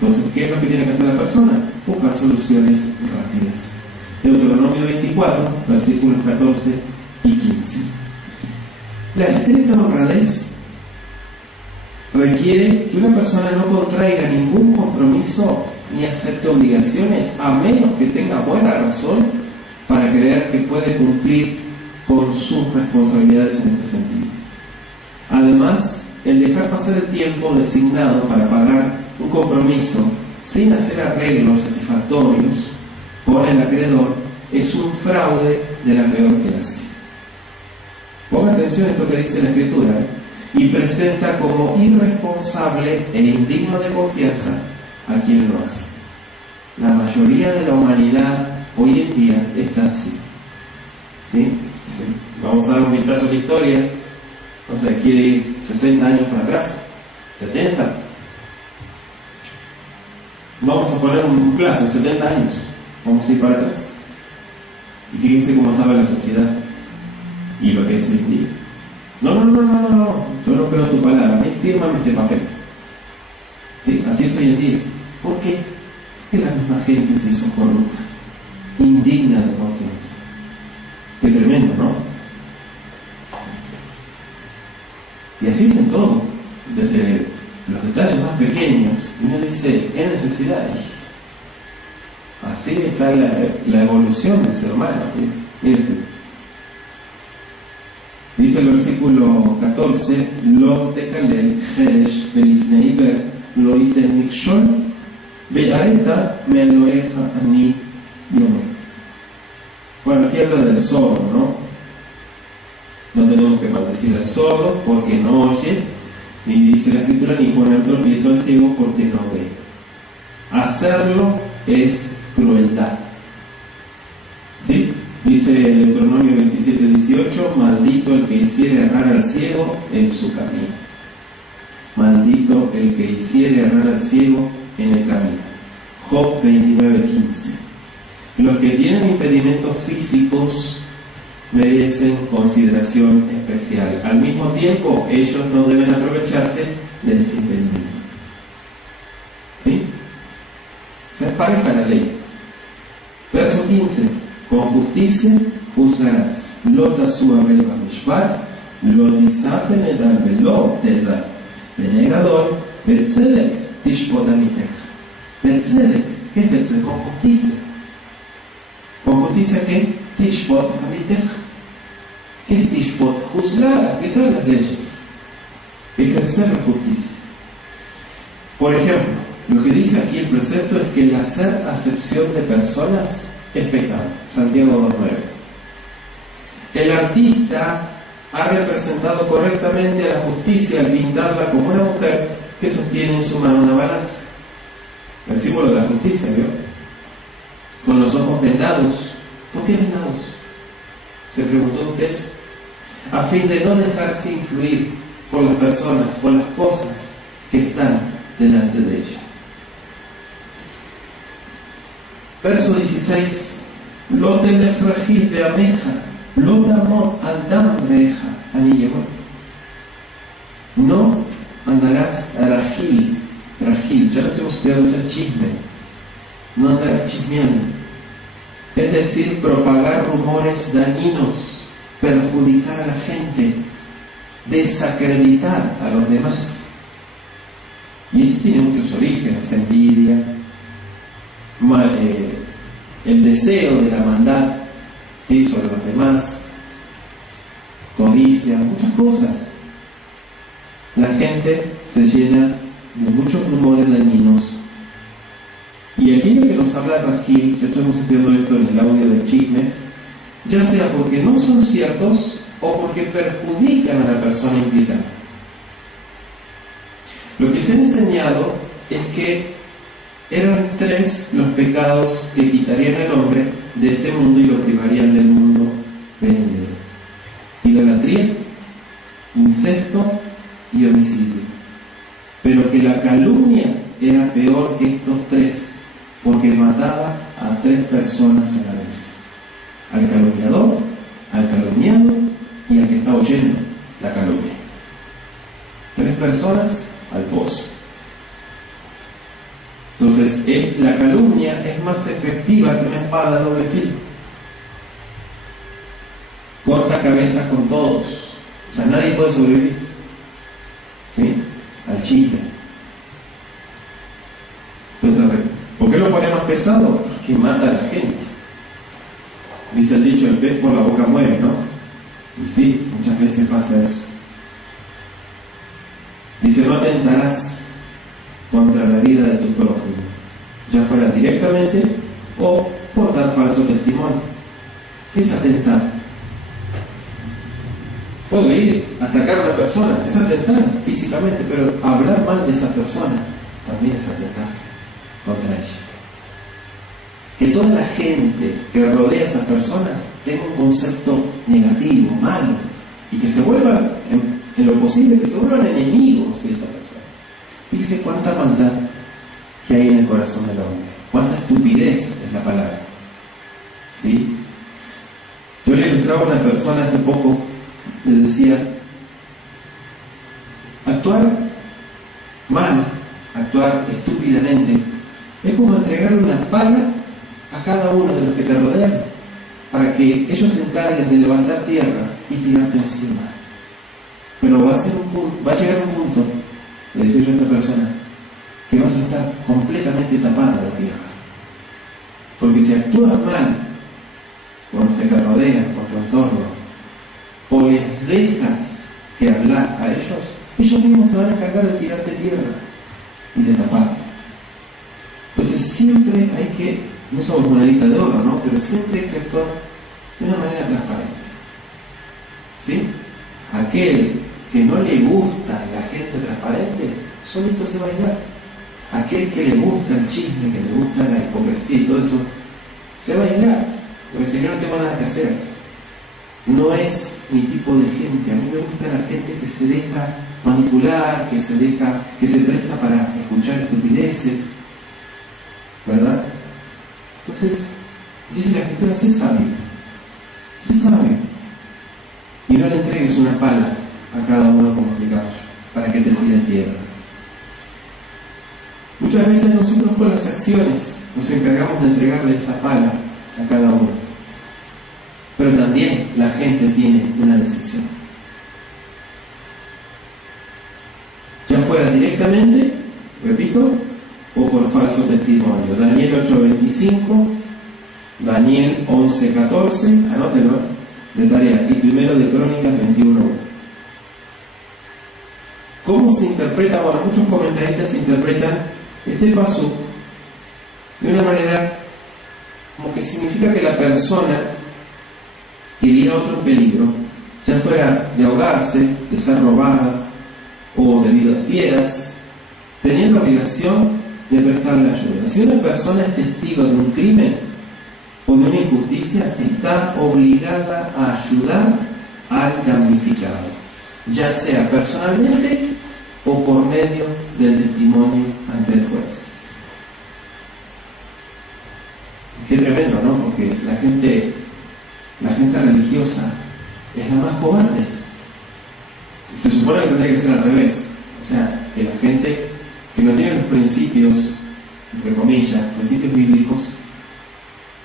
Entonces, ¿qué es lo que tiene que hacer la persona? Buscar soluciones rápidas. Deuteronomio 24, versículos 14 y 15. La estricta honradez requiere que una persona no contraiga ningún compromiso ni acepte obligaciones, a menos que tenga buena razón para creer que puede cumplir con sus responsabilidades en ese sentido. Además, el dejar pasar el tiempo designado para pagar un compromiso sin hacer arreglos satisfactorios con el acreedor es un fraude de la peor clase. Ponga atención a esto que dice la Escritura, y presenta como irresponsable e indigno de confianza a quien lo hace. La mayoría de la humanidad hoy en día está así. ¿Sí? Sí. Vamos a dar un vistazo a la historia. O sea, quiere ir 60 años para atrás, 70. Vamos a poner un plazo, 70 años. Vamos a ir para atrás. Y fíjense cómo estaba la sociedad y lo que es hoy en día. No, yo no creo tu palabra, fírmame este papel. ¿Sí? Así es hoy en día. ¿Por qué? Porque la misma gente se hizo corrupta, indigna de confianza. Qué tremendo, ¿no? Y así es en todo, desde los detalles más pequeños. Y uno dice, ¿qué necesidad hay? Así está la evolución del ser humano. Miren, dice el versículo 14, Lo tekalel cheresh belifnei ber lo iten mikshol ve'areta me'eloheja ani yomer. Bueno, aquí habla del sordo, ¿no? No tenemos que maldecir al sordo porque no oye, ni dice la Escritura, ni poner tropiezo al ciego porque no ve. Hacerlo es crueldad. ¿Sí? Dice Deuteronomio 27:18, maldito el que hiciere errar al ciego en su camino. Maldito el que hiciere errar al ciego en el camino. Job 29:15. Los que tienen impedimentos físicos merecen consideración especial. Al mismo tiempo, ellos no deben aprovecharse de ese impedimento. ¿Sí? Se pareja la ley. Verso 15. Con justicia juzgarás. Lo tasua belva mishpat, lo disafen edal velo tedal. Benegador, betzedek tishpot amitek. Betzedek, ¿qué es betzedek? Con justicia. ¿Con justicia qué? Tishpot amitek. ¿Qué es tishpot? Juzgar, aplicar las leyes. Ejercer la justicia. Por ejemplo, lo que dice aquí el precepto es que el hacer acepción de personas es pecado. Santiago 2:9. El artista ha representado correctamente a la justicia al pintarla como una mujer que sostiene en su mano una balanza. El símbolo de la justicia, ¿vio? Con los ojos vendados. ¿Por qué vendados? ¿Se preguntó usted eso? A fin de no dejarse influir por las personas, por las cosas que están delante de ella. Verso 16. Lo telefragil de ameja, lo damot al dam reja, anillo. No andarás a rajil, ya lo hemos estudiado, es el chisme. No andarás chismeando. Es decir, propagar rumores dañinos, perjudicar a la gente, desacreditar a los demás. Y esto tiene muchos orígenes: envidia, el deseo de la maldad, ¿sí?, sobre los demás, codicia, muchas cosas. La gente se llena de muchos rumores dañinos. Y aquello que nos habla Rajil, ya estamos estudiando esto en el audio del chisme, ya sea porque no son ciertos o porque perjudican a la persona implicada. Lo que se ha enseñado es que eran 3 los pecados que quitarían al hombre de este mundo y lo privarían del mundo venidero: idolatría, incesto y homicidio. Pero que la calumnia era peor que estos 3, porque mataba a 3 personas a la vez: al calumniador, al calumniado y al que está oyendo la calumnia. 3 personas al pozo. Entonces, la calumnia es más efectiva que una espada de doble filo. Corta cabezas con todos. O sea, nadie puede sobrevivir, ¿sí?, al chisme. Entonces, ¿por lo pone más pesado? Que mata a la gente. Dice el dicho, el pez por la boca muere, ¿no? Y sí, muchas veces pasa eso. Dice, no atentarás contra la vida de tu prójimo, ya fuera directamente o por dar falso testimonio. ¿Qué es atentar? Puedo ir a atacar a una persona, es atentar físicamente, pero hablar mal de esa persona también es atentar contra ella. Que toda la gente que rodea a esa persona tenga un concepto negativo, malo, y que se vuelvan, en lo posible, que se vuelvan enemigos de esa persona. Fíjese cuánta maldad que hay en el corazón del hombre, cuánta estupidez es la palabra. ¿Sí? Yo le ilustraba a una persona hace poco, le decía, actuar mal, actuar estúpidamente, es como entregarle una pala a cada uno de los que te rodean para que ellos se encarguen de levantar tierra y tirarte encima. Pero va a llegar un punto, le decía yo a esta persona, que vas a estar completamente tapado de tierra. Porque si actúas mal con los que te rodean, con tu entorno, o les dejas que hablar a ellos mismos se van a encargar de tirarte tierra y de taparte. Entonces siempre hay que, no somos monedita de oro, ¿no? Pero siempre hay que actuar de una manera transparente. ¿Sí? Aquel que no le gusta la gente transparente, solito se va a aislar. Aquel que le gusta el chisme, que le gusta la hipocresía y todo eso, se va a aislar. Porque si yo no tengo nada que hacer, no es mi tipo de gente. A mí me gusta la gente que se deja manipular, que se presta para escuchar estupideces, ¿verdad? Entonces, dice la Escritura, sé sabio, y no le entregues una pala a cada uno como explicamos, para que te tire tierra. Muchas veces nosotros con las acciones nos encargamos de entregarle esa pala a cada uno, pero también la gente tiene una decisión. Ya fuera directamente, repito, o por falso testimonio. Daniel 8:25, Daniel 11:14, anótelo de tarea, y primero de Crónicas 21:1. ¿Cómo se interpreta? Bueno, muchos comentaristas interpretan este paso de una manera como que significa que la persona que viera otro en peligro, ya fuera de ahogarse, de ser robada o debido a fieras, tenía la obligación de prestarle ayuda. Si una persona es testigo de un crimen o de una injusticia, está obligada a ayudar al damnificado, ya sea personalmente o por medio del testimonio ante el juez. Qué tremendo, ¿no? Porque la gente religiosa es la más cobarde. Se supone que tendría que ser al revés. O sea, que la gente que no tiene los principios, entre comillas, principios bíblicos,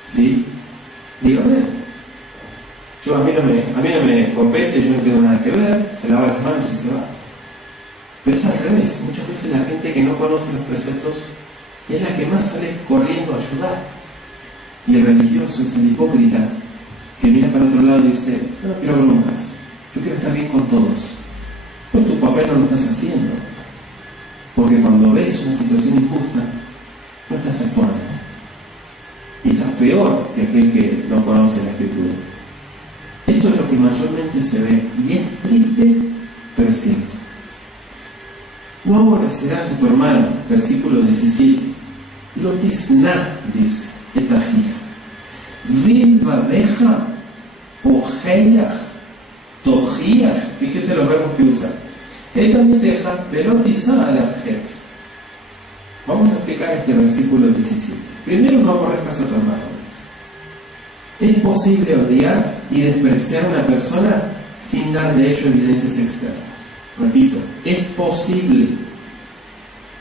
¿sí? Digo, a mí no me compete, yo no tengo nada que ver, se lava las manos y se va. Pero es al revés. Muchas veces la gente que no conoce los preceptos es la que más sale corriendo a ayudar. Y el religioso es el hipócrita que mira para otro lado y dice, yo no quiero broncas, yo quiero estar bien con todos. Pues tu papel no lo estás haciendo, porque cuando ves una situación injusta, no estás actuando. Y estás peor que aquel que no conoce la Escritura. Esto es lo que mayormente se ve, y es triste, pero es cierto. No aborrecerás a tu hermano, versículo 17. Lo tisná, dice, esta hija. Vil babeja, ojeach, tojiach, fíjese los verbos que usa. Esta miteja, pelotizá a la jet. Vamos a explicar este versículo 17. Primero, no aborrezcas a tu hermano. Es posible odiar y despreciar a una persona sin dar de ello evidencias externas. Repito, es posible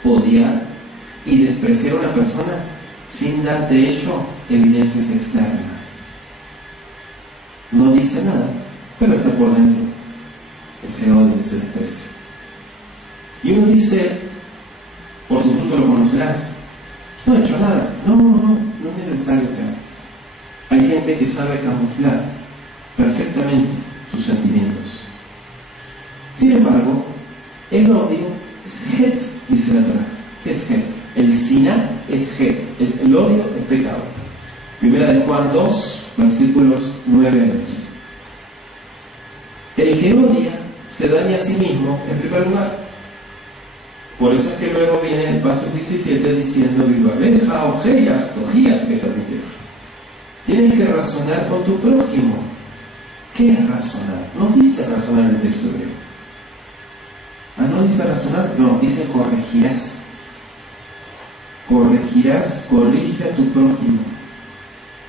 odiar y despreciar a una persona sin dar de ello evidencias externas. No dice nada, pero está por dentro ese odio, ese desprecio. Y uno dice, por su fruto lo conocerás. No he hecho nada. No es necesario que haga. Hay gente que sabe camuflar perfectamente sus sentimientos. Sin embargo, el odio es het, dice la Torah. ¿Qué es het? El siná es het. El odio es pecado. Primera de Juan 2, versículos 9 a 10. El que odia se daña a sí mismo en primer lugar. Por eso es que luego viene el paso 17 diciendo: tienes que razonar con tu prójimo. ¿Qué es razonar? No dice razonar en el texto griego. ¿No dice razonar? No, dice corregirás. Corregirás, corrige a tu prójimo.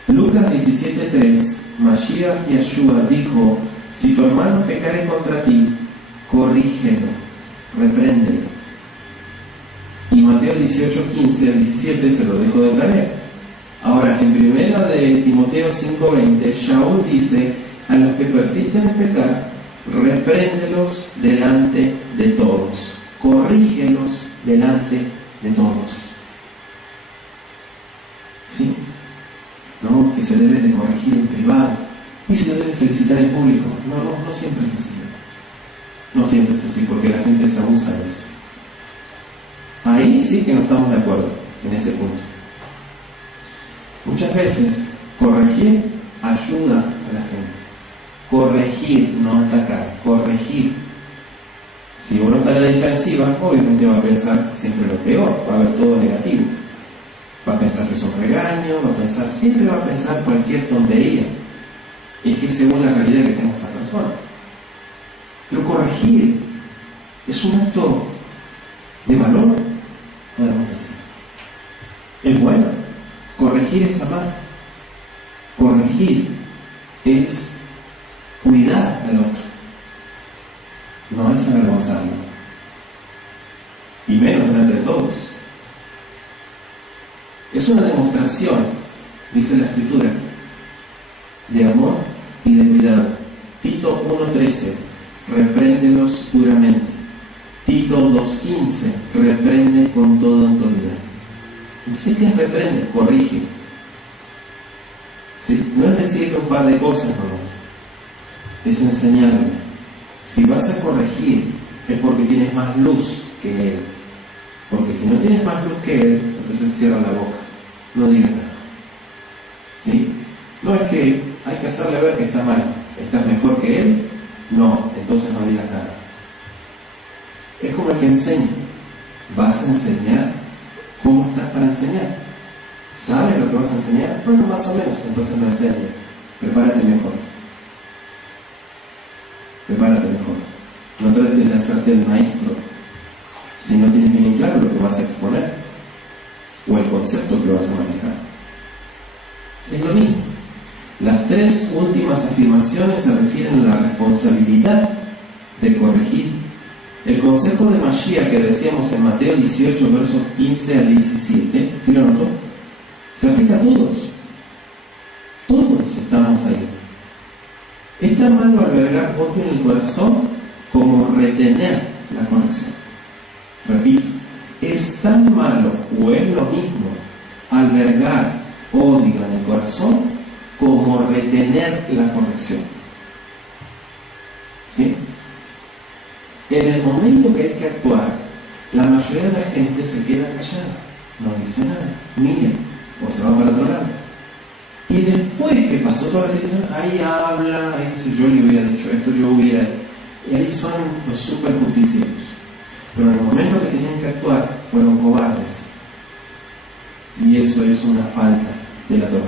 Lucas 17:3, Mashiach Yeshua dijo: si tu hermano pecare contra ti, corrígelo, repréndelo. Y Mateo 18:15 al 17 se lo dejo de tarea. Ahora, en primera de Timoteo 5:20, Shaul dice: a los que persisten en pecar, repréndelos delante de todos, corrígelos delante de todos. ¿Sí? No, que se debe de corregir en privado y se debe felicitar en público. No siempre es así. No siempre es así, porque la gente se abusa de eso. Ahí sí que no estamos de acuerdo en ese punto. Muchas veces corregir ayuda a la gente. Corregir, no atacar, corregir. Si uno está en la defensiva, obviamente va a pensar siempre lo peor, va a ver todo negativo. Va a pensar que es un regaño, siempre va a pensar cualquier tontería. Es que según la realidad que tenga esa persona. Pero corregir es un acto de valor, podemos decir. Es bueno. Corregir es amar. Corregir es cuidar al otro. No es avergonzarlo. Y menos delante de todos. Es una demostración, dice la Escritura, de amor y de cuidado. Tito 1:13, repréndelos duramente. Tito 2:15, reprende con toda autoridad. No sé qué es reprende, corrige. ¿Sí? No es decirle un par de cosas nomás, es enseñarle. Si vas a corregir, es porque tienes más luz que él. Porque si no tienes más luz que él, entonces cierra la boca, no digas nada. ¿Sí? No es que hay que hacerle ver que está mal. ¿Estás mejor que él? No, entonces no digas nada. Es como el que enseña. ¿Vas a enseñar? ¿Cómo estás para enseñar? ¿Sabes lo que vas a enseñar? Bueno, más o menos, entonces no enseñes. Prepárate mejor. Prepárate mejor. No trates de hacerte el maestro si no tienes bien claro lo que vas a exponer o el concepto que vas a manejar. Es lo mismo. Las tres últimas afirmaciones se refieren a la responsabilidad de corregir. El consejo de Mashiach que decíamos en Mateo 18, versos 15 al 17, ¿sí lo notó? Se aplica a todos. Todos estamos ahí. Es tan malo albergar odio en el corazón como retener la corrección. Repito, es tan malo o es lo mismo albergar odio en el corazón como retener la corrección. ¿Sí? En el momento que hay que actuar, la mayoría de la gente se queda callada, no dice nada, mira, o se va para otro lado. Y después que pasó toda la situación, ahí habla, ahí dice: yo le hubiera dicho esto, yo hubiera. Y ahí son los super justicieros. Pero en el momento que tenían que actuar, fueron cobardes. Y eso es una falta de la Torah.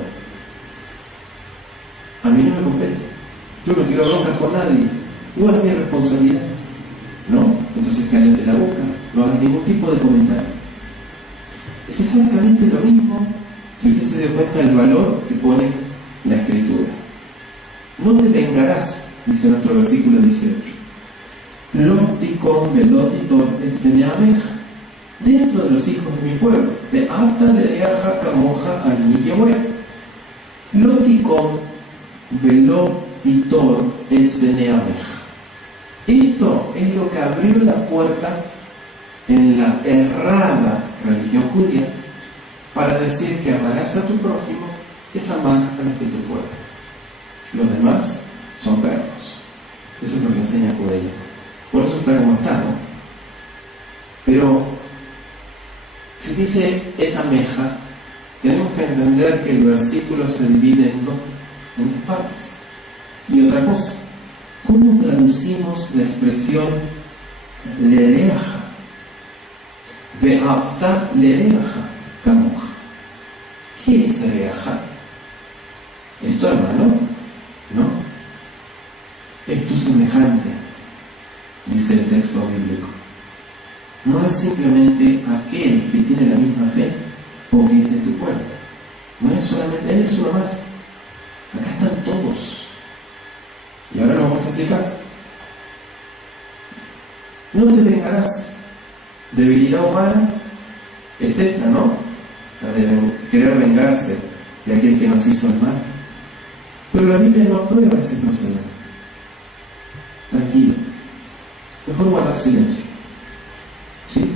A mí no me compete. Yo no quiero broncas con nadie. No es mi responsabilidad. No, entonces cállate la boca, no hagas ningún tipo de comentario. Es exactamente lo mismo si usted se dio cuenta del valor que pone la Escritura. No te vengarás, dice nuestro versículo 18. Loticon velotitor et beneameja, dentro de los hijos de mi pueblo, de ata lereaja camoja al Yahweh. Loticon velotitor et beneameja. Esto es lo que abrió la puerta en la errada religión judía para decir que amarás a tu prójimo es amar a los de tu pueblo. Los demás son perros. Eso es lo que enseña Judea. Por eso está como está, ¿no? Pero si dice etameja, tenemos que entender que el versículo se divide en dos partes. Y otra cosa, ¿cómo traducimos la expresión lereja? Ve'avta lereja kamoja. ¿Qué es lereja? ¿Es tu hermano? No. Es tu semejante, dice el texto bíblico. No es simplemente aquel que tiene la misma fe o que es de tu pueblo. No es solamente, él es uno más. Acá están todos. Y ahora lo vamos a explicar. No te vengarás. Debilidad humana es esta, ¿no? La de querer vengarse de aquel que nos hizo el mal. Pero la Biblia no aprueba ese proceder. Tranquilo. Mejor guardar silencio. ¿Sí?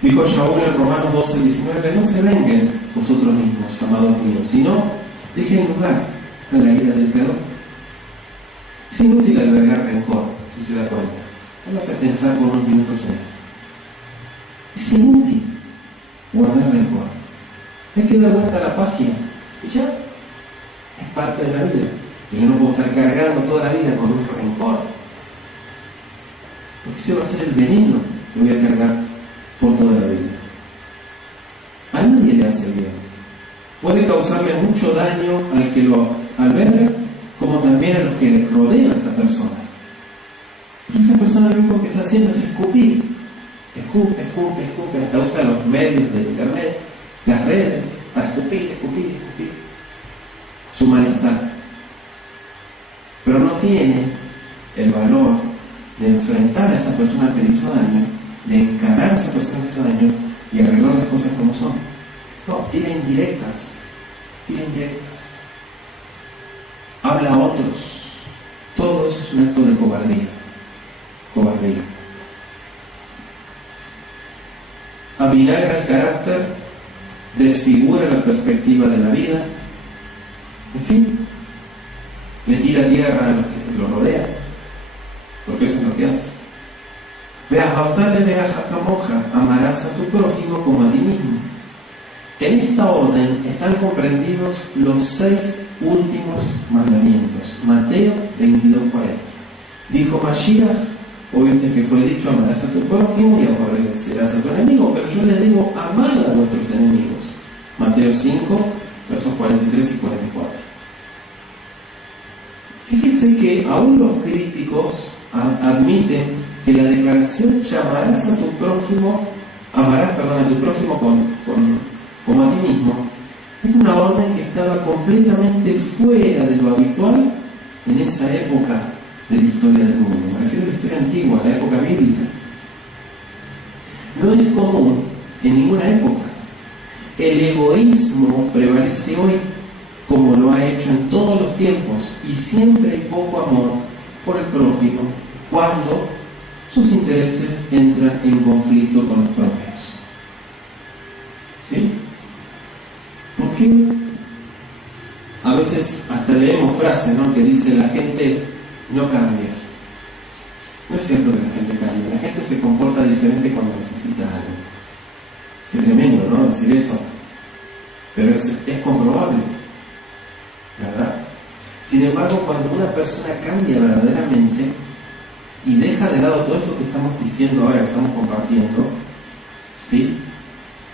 Dijo Shaul en Romanos 12:19: no se venguen vosotros mismos, amados míos, sino dejen lugar a la ira del creador. Es inútil albergar rencor, si se da cuenta. Vamos a pensar por unos minutos en esto. Es inútil guardar rencor. Hay que dar vuelta a la página y ya es parte de la vida. Yo no puedo estar cargando toda la vida con un rencor, porque ese va a ser el veneno que voy a cargar por toda la vida. A nadie le hace bien. Puede causarle mucho daño al que lo alberga, como también a los que le rodean a esa persona. Y esa persona lo único que está haciendo es escupir. Escupe, escupe, escupe. Hasta usa los medios de internet, las redes, para escupir, escupir, escupir su malestar. Pero no tiene el valor de enfrentar a esa persona que le hizo daño, de encarar a esa persona que hizo daño y arreglar las cosas como son. No, tira indirectas, habla a otros. Todo eso es un acto de cobardía. Avinagra el carácter, desfigura la perspectiva de la vida, en fin, le tira tierra a los que lo rodean, porque eso es lo que hace. Amarás a tu prójimo como a ti mismo. En esta orden están comprendidos los 6 últimos mandamientos. Mateo 22:40. Dijo Mashiach: oíste que fue dicho, amarás a tu prójimo y aborrecerás a tu enemigo, pero yo les digo, amad a vuestros enemigos. Mateo 5, versos 43 y 44. Fíjese que aún los críticos admiten que la declaración amarás a tu prójimo como a ti mismo es una orden que estaba completamente fuera de lo habitual en esa época de la historia del mundo. Me refiero a la historia antigua, a la época bíblica. No es común en ninguna época. El egoísmo prevalece hoy, como lo ha hecho en todos los tiempos, y siempre hay poco amor por el prójimo cuando sus intereses entran en conflicto con los propios. ¿Sí? ¿Por qué? A veces hasta leemos frases, ¿no?, que dice la gente no cambia. No es cierto que la gente cambie. La gente se comporta diferente cuando necesita algo. Qué tremendo, ¿no?, decir eso. Pero es comprobable, ¿verdad? Sin embargo, cuando una persona cambia verdaderamente y deja de lado todo esto que estamos diciendo ahora, que estamos compartiendo, ¿sí?,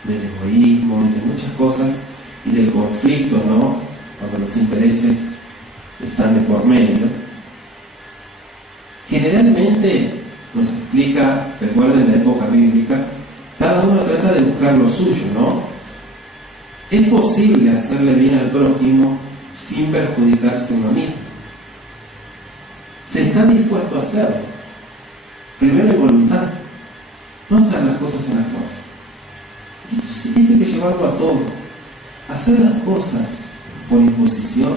del egoísmo y de muchas cosas, y del conflicto, ¿no?, cuando los intereses están de por medio, generalmente nos explica, recuerden la época bíblica, cada uno trata de buscar lo suyo, ¿no? Es posible hacerle bien al prójimo sin perjudicarse a uno mismo. Se está dispuesto a hacerlo. Primero hay voluntad, no hacer las cosas en la fuerza. Esto hay que llevarlo a todo. Hacer las cosas por imposición,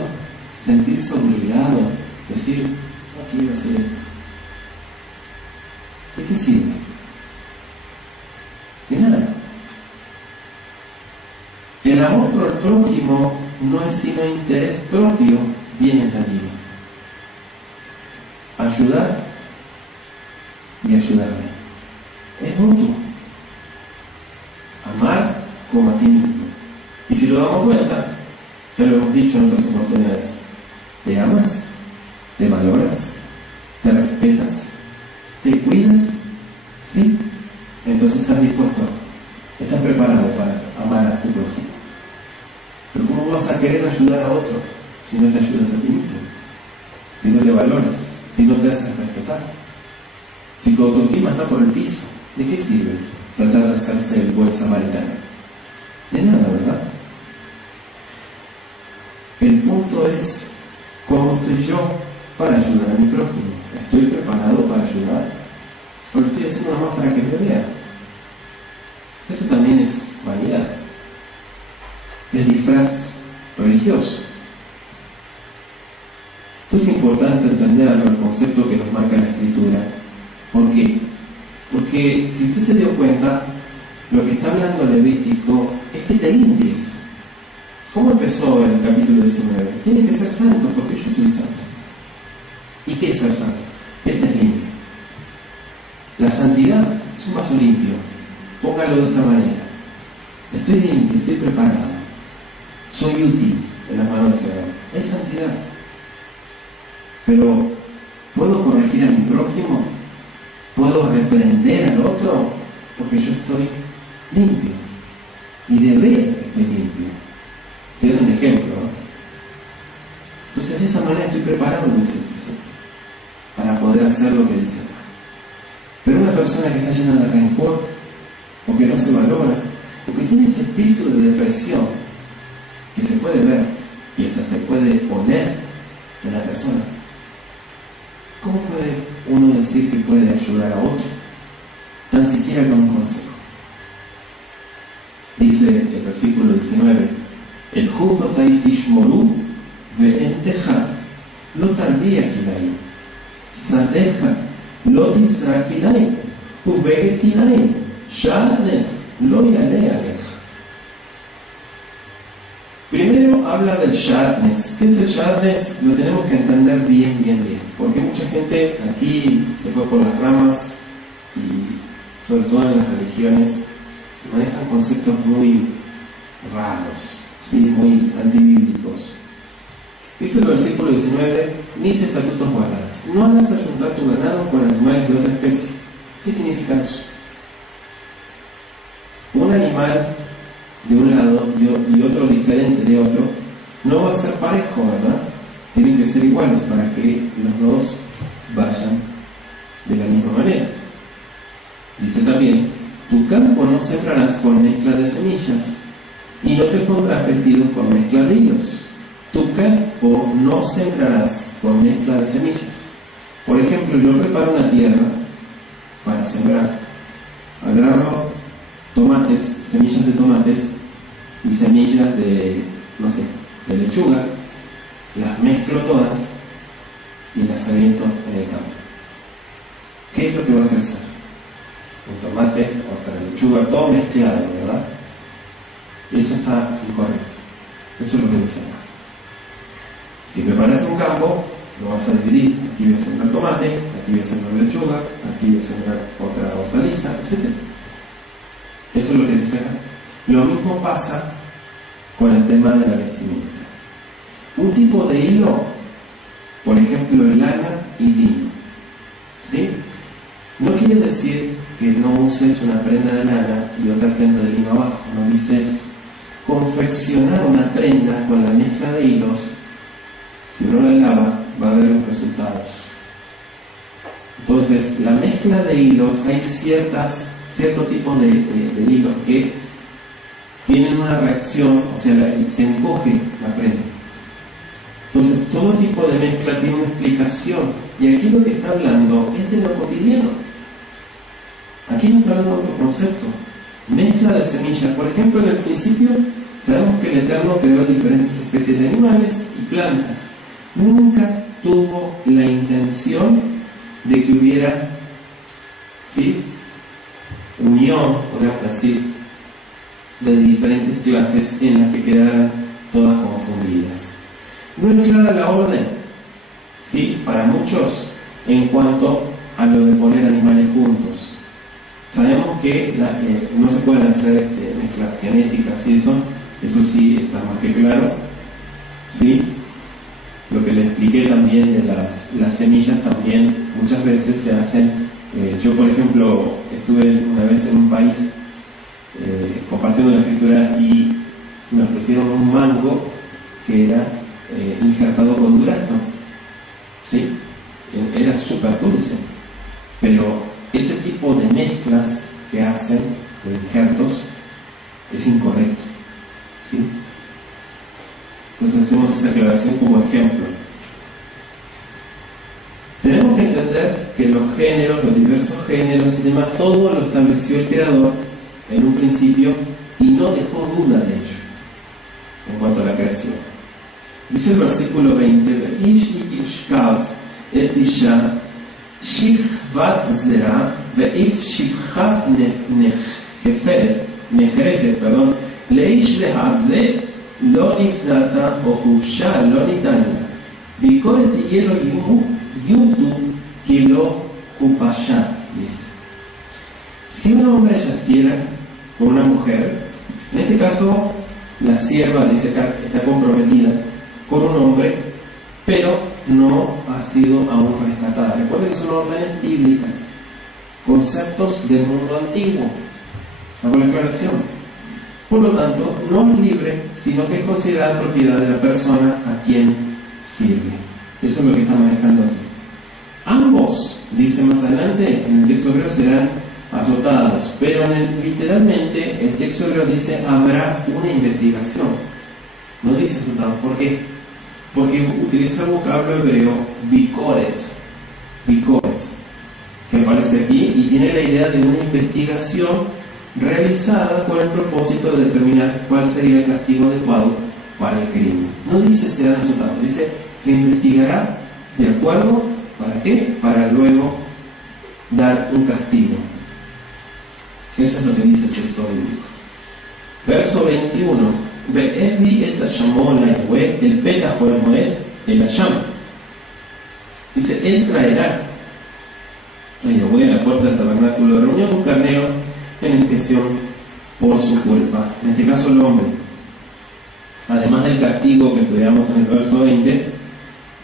sentirse obligado, decir, no quiero hacer esto. ¿De qué sirve? De nada. El amor por el prójimo no es sino interés propio bien entendido. Ayudar y ayudarme. Es mutuo. Amar como a ti mismo. Y si lo damos cuenta, ya lo hemos dicho en otras oportunidades, te amas, te valoras, te respetas, te cuidas, sí, entonces estás dispuesto, estás preparado para amar a tu prójimo. Pero ¿cómo vas a querer ayudar a otro si no te ayudas a ti mismo? Si no te valoras, si no te haces respetar, si tu autoestima está por el piso, ¿de qué sirve tratar de hacerse el buen samaritano? De nada, ¿verdad? El punto es cómo estoy yo para ayudar a mi prójimo. ¿Estoy preparado para ayudar? ¿O lo estoy haciendo nomás para que me vean? Eso también es vanidad. Es disfraz religioso. Esto es importante entender el concepto que nos marca la Escritura. ¿Por qué? Porque si usted se dio cuenta, lo que está hablando Levítico es que te limpies. ¿Cómo empezó en el capítulo 19? Tiene que ser santo porque yo soy santo. ¿Y qué es ser santo? Que estés limpio. La santidad es un vaso limpio. Póngalo de esta manera. Estoy limpio, estoy preparado. Soy útil en las manos de Dios. Es santidad. Pero, ¿puedo corregir a mi prójimo? ¿Puedo reprender al otro? Porque yo estoy limpio. Y de ver que estoy limpio. Te doy un ejemplo, ¿no? Entonces, de esa manera estoy preparado, dice el precepto, para poder hacer lo que dice acá. Pero una persona que está llena de rencor, o que no se valora, o que tiene ese espíritu de depresión, que se puede ver, y hasta se puede poner en la persona, ¿cómo puede uno decir que puede ayudar a otro? Tan siquiera con un consejo. Dice el versículo 19, את חוקותי תשמרו ואין תחת לא תרביע כליים שדיך לא תזרע כליים ובגד כליים שעטנז לא יעלה עליך. Primero habla del sharpness. ¿Qué es el sharpness? Lo tenemos que entender bien, porque mucha gente aquí se fue por las ramas y sobre todo en las religiones se manejan conceptos muy raros, ¿sí? Muy antibíblicos. Dice el versículo 19, mis estatutos guardarás. No hagas ayuntar tu ganado con animales de otra especie. ¿Qué significa eso? Un animal de un lado y otro diferente de otro no va a ser parejo, ¿verdad? Tienen que ser iguales para que los dos vayan de la misma manera. Dice también, tu campo no sembrarás con mezcla de semillas y no te pondrás vestidos con mezcla de hilos. Tu campo no sembrarás con mezcla de semillas. Por ejemplo, yo preparo una tierra para sembrar. Agarro tomates, semillas de tomates y semillas de, no sé, de lechuga, las mezclo todas y las aviento en el campo. ¿Qué es lo que va a crecer? Un tomate, otra lechuga, todo mezclado, ¿verdad? Eso está incorrecto. Eso es lo que dice acá. Si preparas un campo, lo vas a dividir. Aquí voy a sembrar tomate, aquí voy a sembrar lechuga, aquí voy a sembrar otra hortaliza, etc. Eso es lo que dice acá. Lo mismo pasa con el tema de la vestimenta. Un tipo de hilo, por ejemplo, lana y lino, ¿sí? No quiere decir que no uses una prenda de lana y otra prenda de lino abajo, no dice eso. Confeccionar una prenda con la mezcla de hilos, si uno la lava, va a haber los resultados. Entonces, la mezcla de hilos, hay cierto tipo de hilos que tienen una reacción, o sea, se encoge la prenda. Entonces, todo tipo de mezcla tiene una explicación, y aquí lo que está hablando es de lo cotidiano. Aquí no está hablando de otro concepto. Mezcla de semillas. Por ejemplo, en el principio sabemos que el Eterno creó diferentes especies de animales y plantas. Nunca tuvo la intención de que hubiera, ¿sí?, unión, podríamos decir, de diferentes clases en las que quedaran todas confundidas. No es clara la orden, ¿sí?, para muchos en cuanto a lo de poner animales juntos. Sabemos que no se pueden hacer mezclas genéticas y eso sí está más que claro, ¿sí? Lo que le expliqué también de las semillas también muchas veces se hacen. Yo, por ejemplo, estuve una vez en un país compartiendo la escritura y me ofrecieron un mango que era injertado con durazno, ¿sí? Era súper dulce, pero ese tipo de mezclas que hacen de injertos es incorrecto, ¿sí? Entonces hacemos esa aclaración como ejemplo. Tenemos que entender que los géneros, los diversos géneros y demás, todo lo estableció el Creador en un principio y no dejó duda de ello en cuanto a la creación. Dice el versículo 20: "Ve'ish yishkav et isha shivvat zera ve'if shivcha nechrefet leish lehadle lo nifnata o hufsha lo nitanya bikoret yelo yudu kilo hupasha", dice. Si un hombre yaciera con una mujer, en este caso la sierva, dice acá, está comprometida con un hombre, pero no ha sido aún rescatada. Recuerden que son órdenes bíblicas, conceptos del mundo antiguo. Hago la aclaración. Por lo tanto, no es libre, sino que es considerada propiedad de la persona a quien sirve. Eso es lo que está manejando aquí. Ambos, dice más adelante, en el texto hebreo serán azotados, pero literalmente el texto hebreo dice habrá una investigación. No dice azotado. ¿Por qué? Porque utiliza el vocablo hebreo bikoret, que aparece aquí y tiene la idea de una investigación realizada con el propósito de determinar cuál sería el castigo adecuado para el crimen. No dice serán azotados, dice se investigará de acuerdo, ¿para qué? Para luego dar un castigo. Eso es lo que dice el texto bíblico. Verso 21: "Ve'evi et hashamon la'Yahweh el petach o el moed el hasham". Dice, él traerá a Yahweh a la puerta del tabernáculo de reunión un carnero en expiación por su culpa, en este caso el hombre. Además del castigo que estudiamos en el verso 20,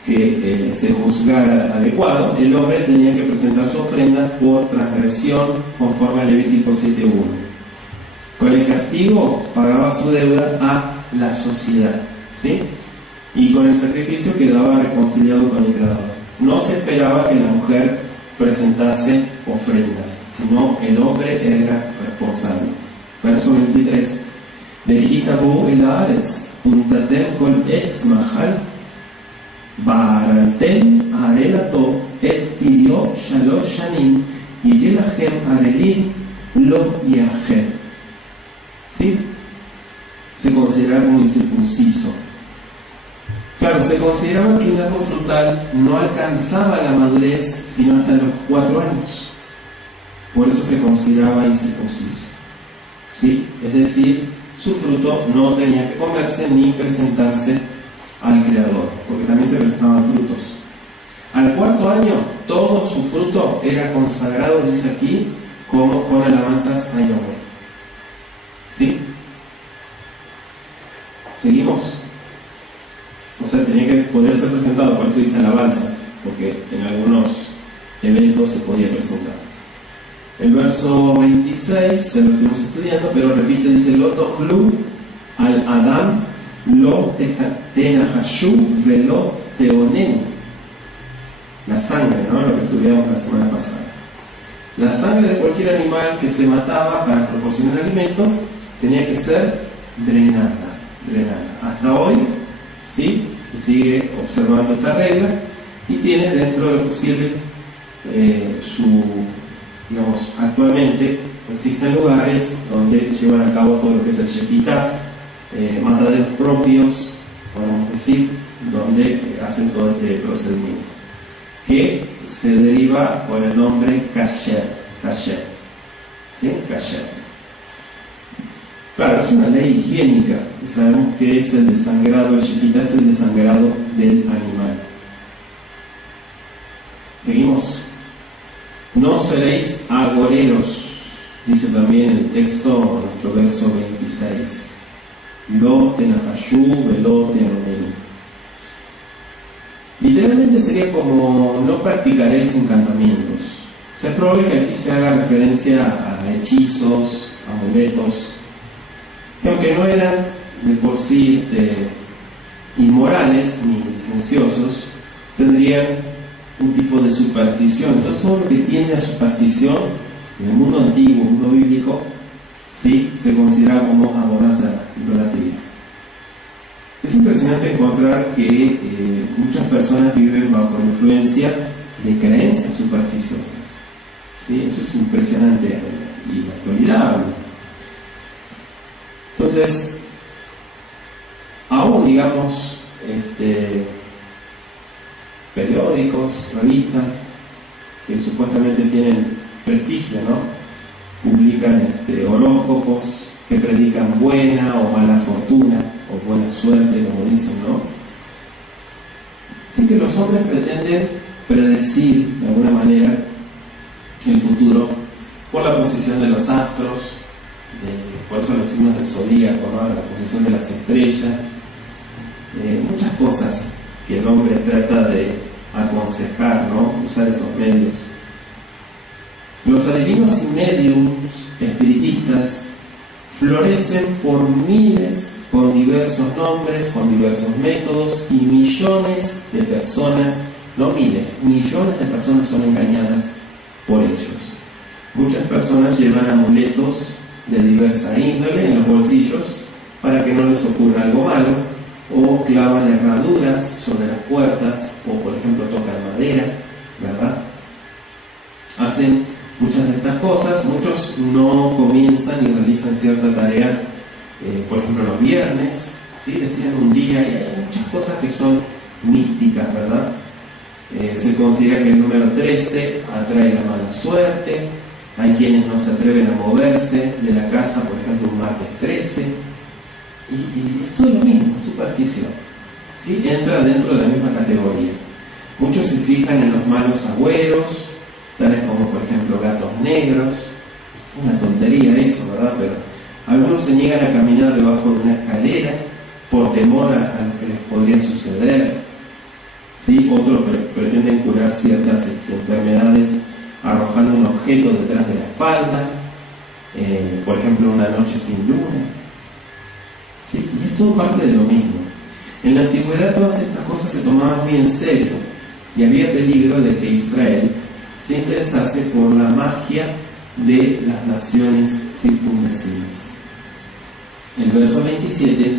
que se juzgara adecuado, el hombre tenía que presentar su ofrenda por transgresión conforme a Levítico 7:1. Con el castigo pagaba su deuda a la sociedad, ¿sí? Y con el sacrificio quedaba reconciliado con el Creador. No se esperaba que la mujer presentase ofrendas, sino el hombre era responsable. Verso 23: "Vejitabu el haaretz untatem kol etz mahal ba'araltem arelato et pirio shalosh shanim yelachem arelim lo yachem". ¿Sí? Se consideraba como incircunciso. Claro, se consideraba que un árbol frutal no alcanzaba la madurez sino hasta los 4 años. Por eso se consideraba incircunciso. ¿Sí? Es decir, su fruto no tenía que comerse ni presentarse al Creador, porque también se presentaban frutos. Al 4.º año, todo su fruto era consagrado, dice aquí, como con alabanzas a Yahweh. ¿Sí? ¿Seguimos? O sea, tenía que poder ser presentado, por eso dice alabanzas, porque en algunos eventos se podía presentar. El verso 26, se lo estuvimos estudiando, pero repite, dice: "Lo tochlu al Adam, lo tenahashu velo teonenu". La sangre, ¿no? Lo que estudiamos la semana pasada. La sangre de cualquier animal que se mataba para proporcionar alimento tenía que ser drenada. Hasta hoy, ¿sí?, se sigue observando esta regla y tiene dentro de lo posible digamos, actualmente existen lugares donde llevan a cabo todo lo que es el shepitá, mataderos propios, podemos decir, donde hacen todo este procedimiento, que se deriva por el nombre kasher, ¿sí? Kasher. Claro, es una ley higiénica, y sabemos que es el desangrado, el shejitá es el desangrado del animal. Seguimos. No seréis agoreros, dice también el texto, nuestro verso 26. Lo tenahashu velo te'anonu. Literalmente sería como no practicaréis encantamientos. O sea, es probable que aquí se haga referencia a hechizos, amuletos, que aunque no eran de por sí inmorales ni licenciosos, tendrían un tipo de superstición. Entonces todo lo que tiende a superstición en el mundo antiguo, el mundo bíblico, sí se considera como adorancia, idolatría. Es impresionante encontrar que muchas personas viven bajo influencia de creencias supersticiosas. ¿Sí? Eso es impresionante y en la actualidad. Entonces, aún digamos, periódicos, revistas que supuestamente tienen prestigio, ¿no? Publican horóscopos que predican buena o mala fortuna o buena suerte, como dicen, ¿no? Así que los hombres pretenden predecir de alguna manera el futuro por la posición de los astros, por eso los signos del zodíaco, ¿no? La posición de las estrellas, muchas cosas que el hombre trata de aconsejar, ¿no? Usar esos medios. Los adivinos y mediums espiritistas florecen por miles, con diversos nombres, con diversos métodos, y millones de personas, no miles, millones de personas son engañadas por ellos. Muchas personas llevan amuletos de diversa índole en los bolsillos para que no les ocurra algo malo, o clavan herraduras sobre las puertas, o por ejemplo tocan madera, ¿verdad? Hacen muchas de estas cosas. Muchos no comienzan y realizan cierta tarea, por ejemplo los viernes, ¿sí? Destinan un día, y hay muchas cosas que son místicas, ¿verdad? Se considera que el número 13 atrae la mala suerte. Hay quienes no se atreven a moverse de la casa, por ejemplo un martes 13, y es todo lo mismo, superstición, ¿sí? Entra dentro de la misma categoría. Muchos se fijan en los malos agüeros, tales como por ejemplo gatos negros. Es una tontería eso, ¿verdad? Pero algunos se niegan a caminar debajo de una escalera por temor a lo que les podría suceder, ¿sí? Otros pretenden curar ciertas enfermedades arrojando un objeto detrás de la espalda, por ejemplo una noche sin luna, ¿sí? Y es todo parte de lo mismo. En la antigüedad todas estas cosas se tomaban muy en serio, y había peligro de que Israel se interesase por la magia de las naciones circunvecinas. El verso 27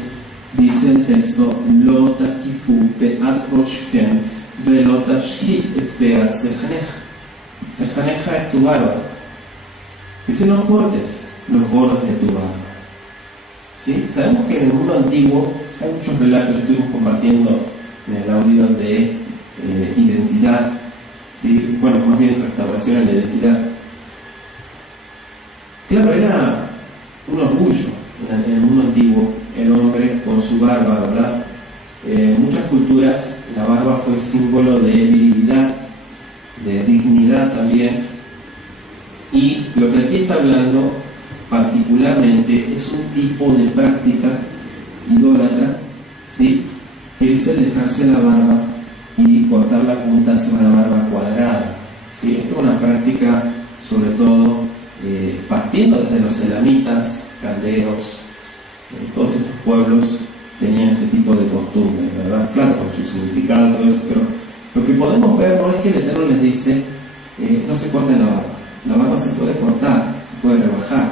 dice el texto: Lo takifu be'at roshkem ve'lo tashhit et be'at sejanech. Sejaneja es tu barba. Dice: no cortes los bordes de tu barba. ¿Sí? Sabemos que en el mundo antiguo hay muchos relatos. Estuvimos compartiendo en el audio de identidad, ¿sí? Bueno, más bien restauración de la identidad. Claro, era un orgullo en el mundo antiguo el hombre con su barba, ¿verdad? En muchas culturas la barba fue símbolo de virilidad, de dignidad también, y lo que aquí está hablando particularmente es un tipo de práctica idólatra, ¿sí? Que dice dejarse la barba y cortar la punta hacia una barba cuadrada, ¿sí? Esto es una práctica sobre todo partiendo desde los elamitas, caldeos, todos estos pueblos tenían este tipo de costumbres, ¿verdad? Claro, con su significado y todo eso, pero lo que podemos ver no es que el Eterno les dice no se corten la barba se puede cortar, se puede rebajar,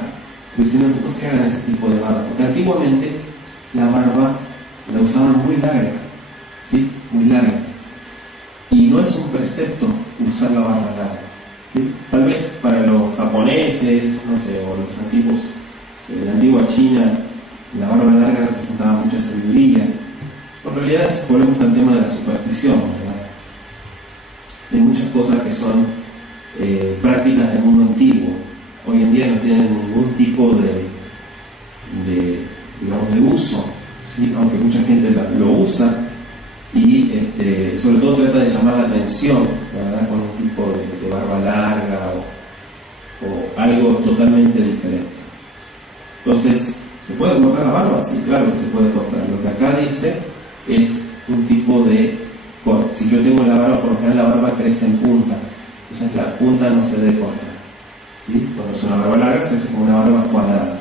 pero si no se hagan ese tipo de barba, porque antiguamente la barba la usaban muy larga, ¿sí? Muy larga, y no es un precepto usar la barba larga, ¿sí? Tal vez para los japoneses, no sé, o los antiguos de la antigua China, la barba larga representaba mucha sabiduría. En realidad volvemos al tema de la superstición, ¿verdad? De muchas cosas que son prácticas del mundo antiguo, hoy en día no tienen ningún tipo de ¿sí? Aunque mucha gente lo usa y sobre todo trata de llamar la atención, ¿verdad? Con un tipo de barba larga o algo totalmente diferente. Entonces, ¿se puede cortar la barba? Sí, claro que se puede cortar. Lo que acá dice es un tipo de corte. Si yo tengo la barba, por lo general la barba crece en punta, entonces la punta no se debe cortar, ¿sí? Cuando es una barba larga se hace como una barba cuadrada.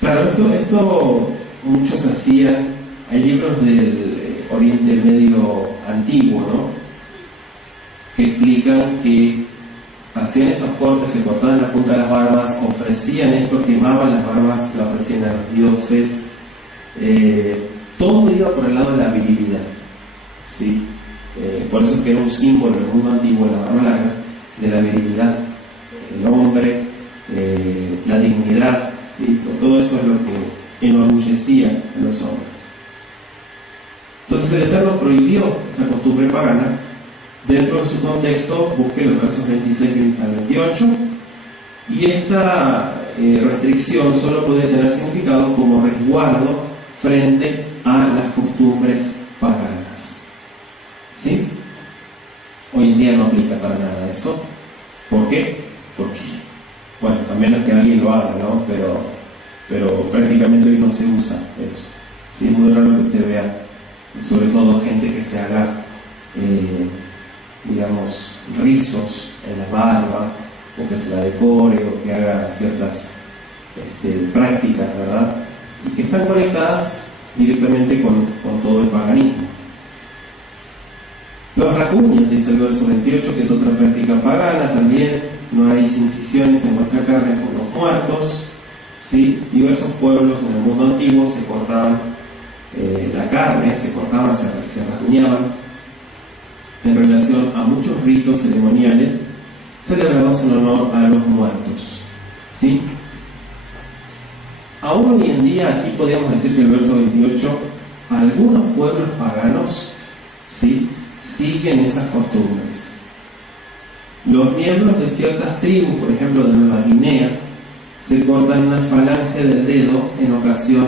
Claro, esto muchos hacían, hay libros del Oriente Medio antiguo, ¿no?, que explican que hacían estos cortes, se cortaban la punta de las barbas, ofrecían esto, quemaban las barbas, la ofrecían a los dioses, todo iba por el lado de la virilidad, ¿sí? Por eso es que era un símbolo en el mundo antiguo, la barba larga, de la virilidad, el hombre, la dignidad, ¿sí? Todo eso es lo que enorgullecía a los hombres. Entonces el Eterno prohibió esta costumbre pagana. Dentro de su contexto, busque los versos 26 al 28, y esta restricción solo puede tener significado como resguardo frente a las costumbres paganas, ¿sí? Hoy en día no aplica para nada eso. ¿Por qué? Porque, bueno, a menos que alguien lo haga, ¿no? Pero prácticamente hoy no se usa eso, ¿sí? Es muy raro que usted vea, sobre todo gente que se haga digamos, rizos en la barba, o que se la decore, o que haga ciertas prácticas, ¿verdad?, y que están conectadas directamente con todo el paganismo. Los racuñas, dice el verso 28, que es otra práctica pagana también. No hay incisiones en vuestra carne por los muertos, ¿sí? Diversos pueblos en el mundo antiguo se cortaban la carne, se racuñaban en relación a muchos ritos ceremoniales celebrados en honor a los muertos, ¿sí? Aún hoy en día, aquí podríamos decir que el verso 28, algunos pueblos paganos, ¿sí?, siguen esas costumbres. Los miembros de ciertas tribus, por ejemplo de Nueva Guinea, se cortan una falange del dedo en ocasión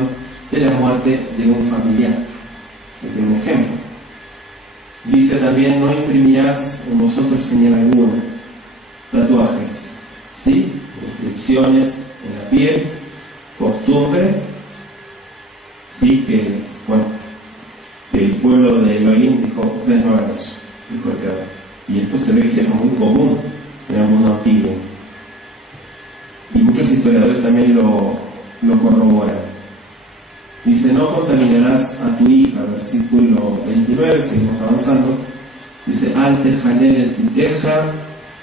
de la muerte de un familiar. Este es un ejemplo. Dice también: no imprimirás en vosotros señal alguna, tatuajes, ¿sí?, inscripciones en la piel, costumbre, sí, que el pueblo de Elohim dijo: ustedes no hagan eso, dijo el Creador. Y esto se ve que era muy común en el mundo antiguo, y muchos historiadores también lo corroboran. Dice: no contaminarás a tu hija, versículo 29, seguimos avanzando. Dice: al tejalel el piteja,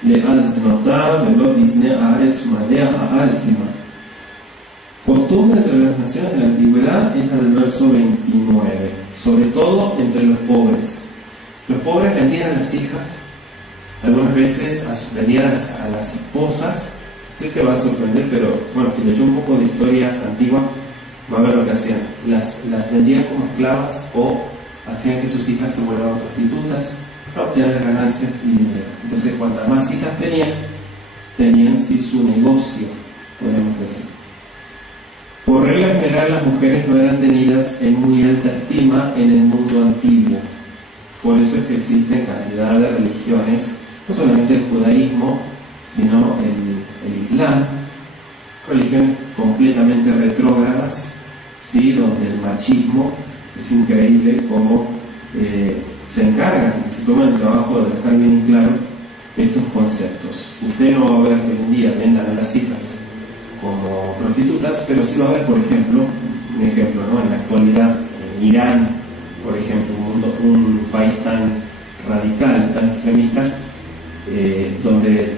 le alznotá, velot disne aretz malea a alzima. Costumbre entre las naciones de la antigüedad es la del verso 29, sobre todo entre los pobres. Los pobres vendían a las hijas, algunas veces vendían a las esposas. Usted se va a sorprender, pero bueno, si leyó un poco de historia antigua, va a ver lo que hacían. Las vendían como esclavas, o hacían que sus hijas se vuelvan prostitutas para obtener ganancias y dinero. Entonces, cuantas más hijas tenían sí su negocio, podemos decir. Por regla general, las mujeres no eran tenidas en muy alta estima en el mundo antiguo. Por eso es que existen cantidad de religiones, no solamente el judaísmo, sino el islam, religiones completamente retrógradas, ¿sí?, donde el machismo es increíble cómo se encargan, se toman el trabajo de dejar bien claro estos conceptos. Usted no va a ver que hoy en día vendan a las hijas como prostitutas, pero sí va a haber, por ejemplo, un ejemplo, ¿no?, en la actualidad, en Irán, por ejemplo, un país tan radical, tan extremista, donde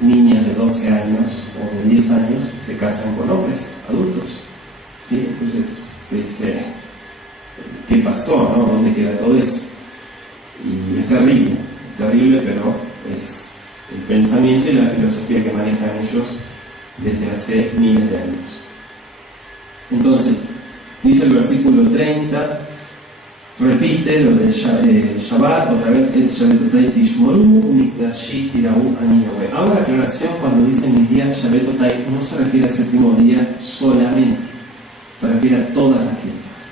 niñas de 12 años o de 10 años se casan con hombres adultos, ¿sí? Entonces, dice, ¿qué pasó, no? ¿Dónde queda todo eso? Y es terrible, pero es el pensamiento y la filosofía que manejan ellos desde hace miles de años. Entonces, dice el versículo 30, repite lo de Shabbat, otra vez: Hago la aclaración: cuando dice mis días Shabbatotai, no se refiere al séptimo día solamente, se refiere a todas las fiestas,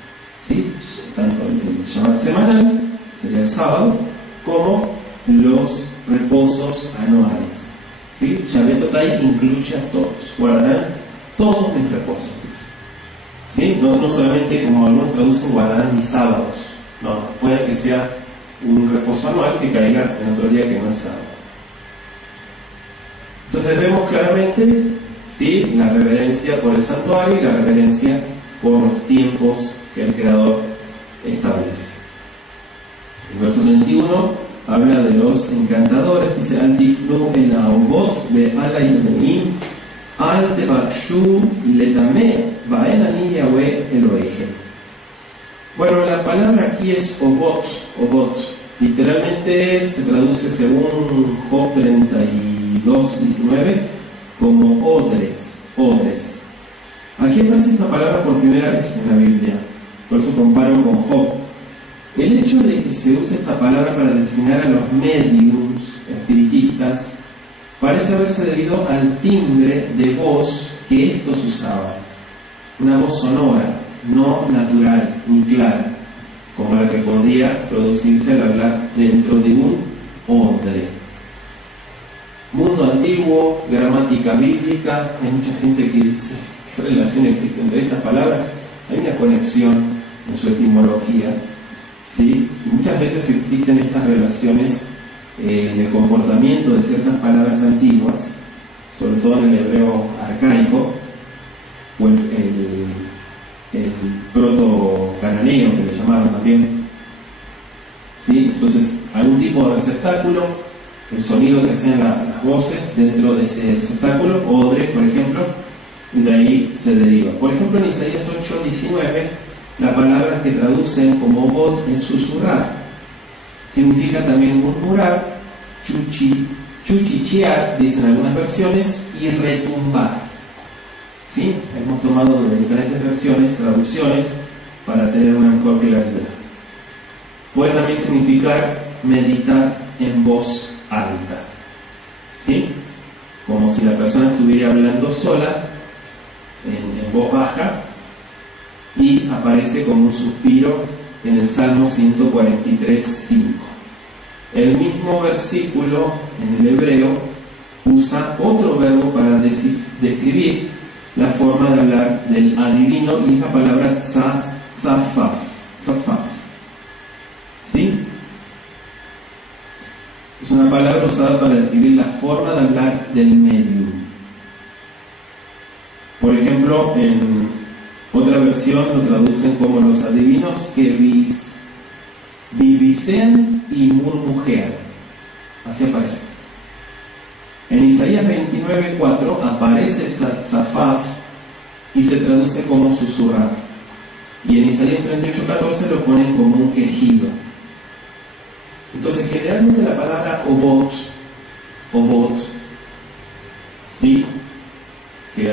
¿sí? Tanto el Shabbat semanal, sería el sábado, como los reposos anuales, ¿sí? Shabbat incluye a todos, guardarán todos mis reposos, ¿sí? No solamente como algunos traducen, guardarán mis sábados, no, puede que sea un reposo anual que caiga en otro día que no es sábado. Entonces vemos claramente, ¿sí?, la reverencia por el santuario y la reverencia por los tiempos que el Creador establece. El verso 31 habla de los encantadores, dice: Al tifnu el aobot ve ala yodemim al tebakshu letame vaen ani Yahweh Elohechem. Bueno, la palabra aquí es obot. Literalmente se traduce según Job 32:19 como odres. Aquí aparece esta palabra por primera vez en la Biblia, por eso comparo con Job. El hecho de que se use esta palabra para designar a los mediums espiritistas parece haberse debido al timbre de voz que estos usaban. Una voz sonora, no natural ni clara, como la que podría producirse al hablar dentro de un odre. Mundo antiguo, gramática bíblica, hay mucha gente que dice: ¿qué relación existe entre estas palabras? Hay una conexión en su etimología, ¿sí? Y muchas veces existen estas relaciones en el comportamiento de ciertas palabras antiguas, sobre todo en el hebreo arcaico o el proto-cananeo, que le llamaban también, ¿sí? Entonces, algún tipo de receptáculo, el sonido que hacen las voces dentro de ese receptáculo, odre, por ejemplo, y de ahí se deriva. Por ejemplo, en Isaías 8:19, la palabra que traducen como bot es susurrar. Significa también murmurar, chuchichear, dicen algunas versiones, y retumbar. ¿Sí? Hemos tomado de diferentes versiones, traducciones, para tener una mejor claridad. Puede también significar meditar en voz alta, ¿sí? Como si la persona estuviera hablando sola, en voz baja, y aparece como un suspiro en el Salmo 143:5. El mismo versículo en el hebreo usa otro verbo para describir la forma de hablar del adivino, y es la palabra tzafaf. ¿Sí? Es una palabra usada para describir la forma de hablar del medium. Por ejemplo, en otra versión lo traducen como los adivinos que vivisean y murmujean. Así aparece. En Isaías 29:4 aparece el tzafaf y se traduce como susurrar. Y en Isaías 38:14 lo ponen como un quejido. Entonces, generalmente la palabra obot, ¿sí?, que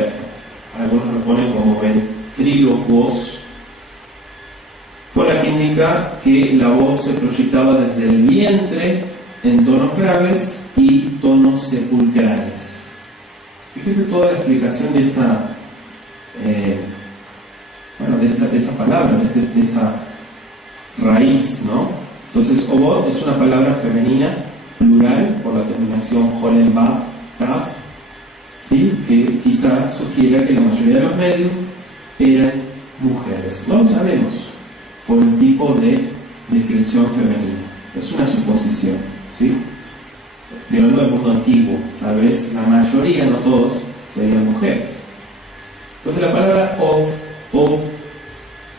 algunos lo ponen como ventrílocuos, con la que indica que la voz se proyectaba desde el vientre en tonos graves y tonos sepulcrales. Fíjese toda la explicación de esta palabra, de esta raíz, ¿no? Entonces, obot es una palabra femenina, plural, por la terminación jolen ba, taf, ¿sí?, que quizás sugiera que la mayoría de los medios eran mujeres. No lo sabemos por el tipo de descripción femenina. Es una suposición, ¿sí? Estoy hablando del mundo antiguo. Tal vez la mayoría, no todos, serían mujeres. Entonces la palabra Ov,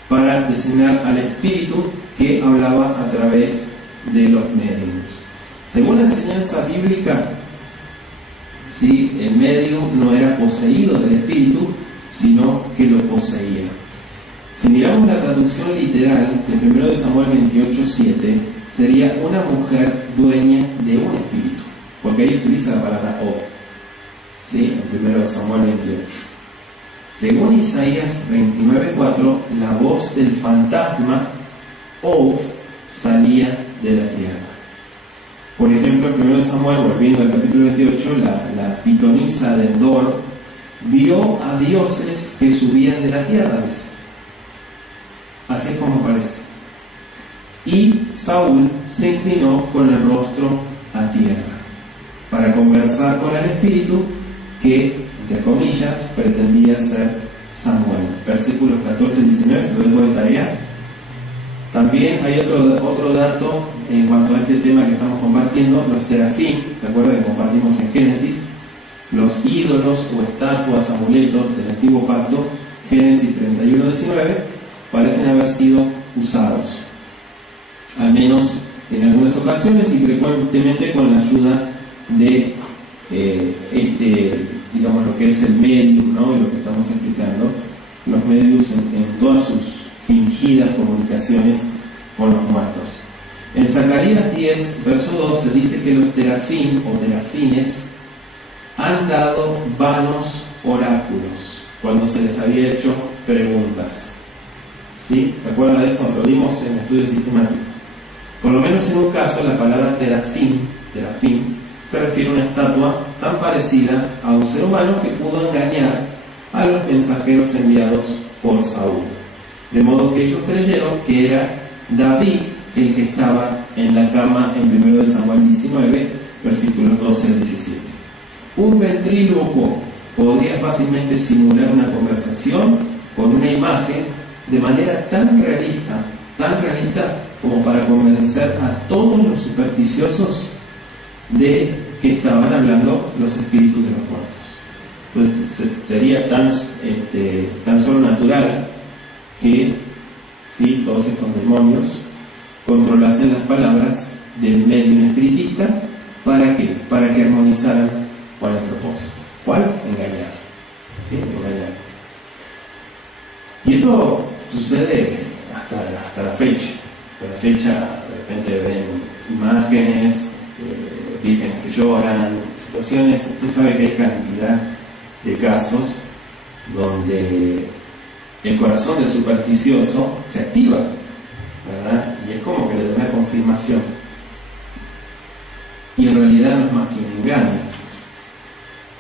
para designar al espíritu que hablaba a través de los medios. Según la enseñanza bíblica, ¿sí?, el medium no era poseído del espíritu, sino que lo poseía. Si miramos la traducción literal de 1 Samuel 28:7, sería una mujer dueña de un espíritu, porque ahí utiliza la palabra Ov, ¿sí?, en 1 Samuel 28. Según Isaías 29:4, la voz del fantasma Ov salía de la tierra. Por ejemplo, en 1 Samuel, volviendo al capítulo 28, la pitonisa de Endor vio a dioses que subían de la tierra, dice. Así es como aparece. Y Saúl se inclinó con el rostro a tierra para conversar con el espíritu que, entre comillas, pretendía ser Samuel. Versículos 14 y 19, se lo dejo de tarea. También hay otro dato en cuanto a este tema que estamos compartiendo, los terafim. ¿Se acuerdan que compartimos en Génesis? Los ídolos o estatuas, amuletos del antiguo pacto, Génesis 31:19, parecen haber sido usados, al menos en algunas ocasiones y frecuentemente con la ayuda de digamos lo que es el medium, ¿no? Y lo que estamos explicando, los medios en todas sus fingidas comunicaciones con los muertos. En Zacarías 10, verso 12, dice que los terafim o terafines han dado vanos oráculos cuando se les había hecho preguntas. ¿Sí? ¿Se acuerdan de eso? Lo vimos en el estudio sistemático. Por lo menos en un caso, la palabra terafim se refiere a una estatua tan parecida a un ser humano que pudo engañar a los mensajeros enviados por Saúl. De modo que ellos creyeron que era David el que estaba en la cama en 1 Samuel 19, versículos 12 al 17. Un ventrílocuo podría fácilmente simular una conversación con una imagen de manera tan realista como para convencer a todos los supersticiosos de que estaban hablando los espíritus de los muertos. Pues sería tan solo natural que todos estos demonios controlasen las palabras del medium espiritista. ¿Para qué? Para que armonizaran con el propósito. ¿Cuál? Engañar. ¿Sí? Engañar. Y esto sucede hasta la fecha. Hasta la fecha, de repente ven imágenes, vírgenes que lloran, situaciones. Usted sabe que hay cantidad de casos donde el corazón del supersticioso se activa, ¿verdad? Y es como que le da una confirmación. Y en realidad no es más que un engaño.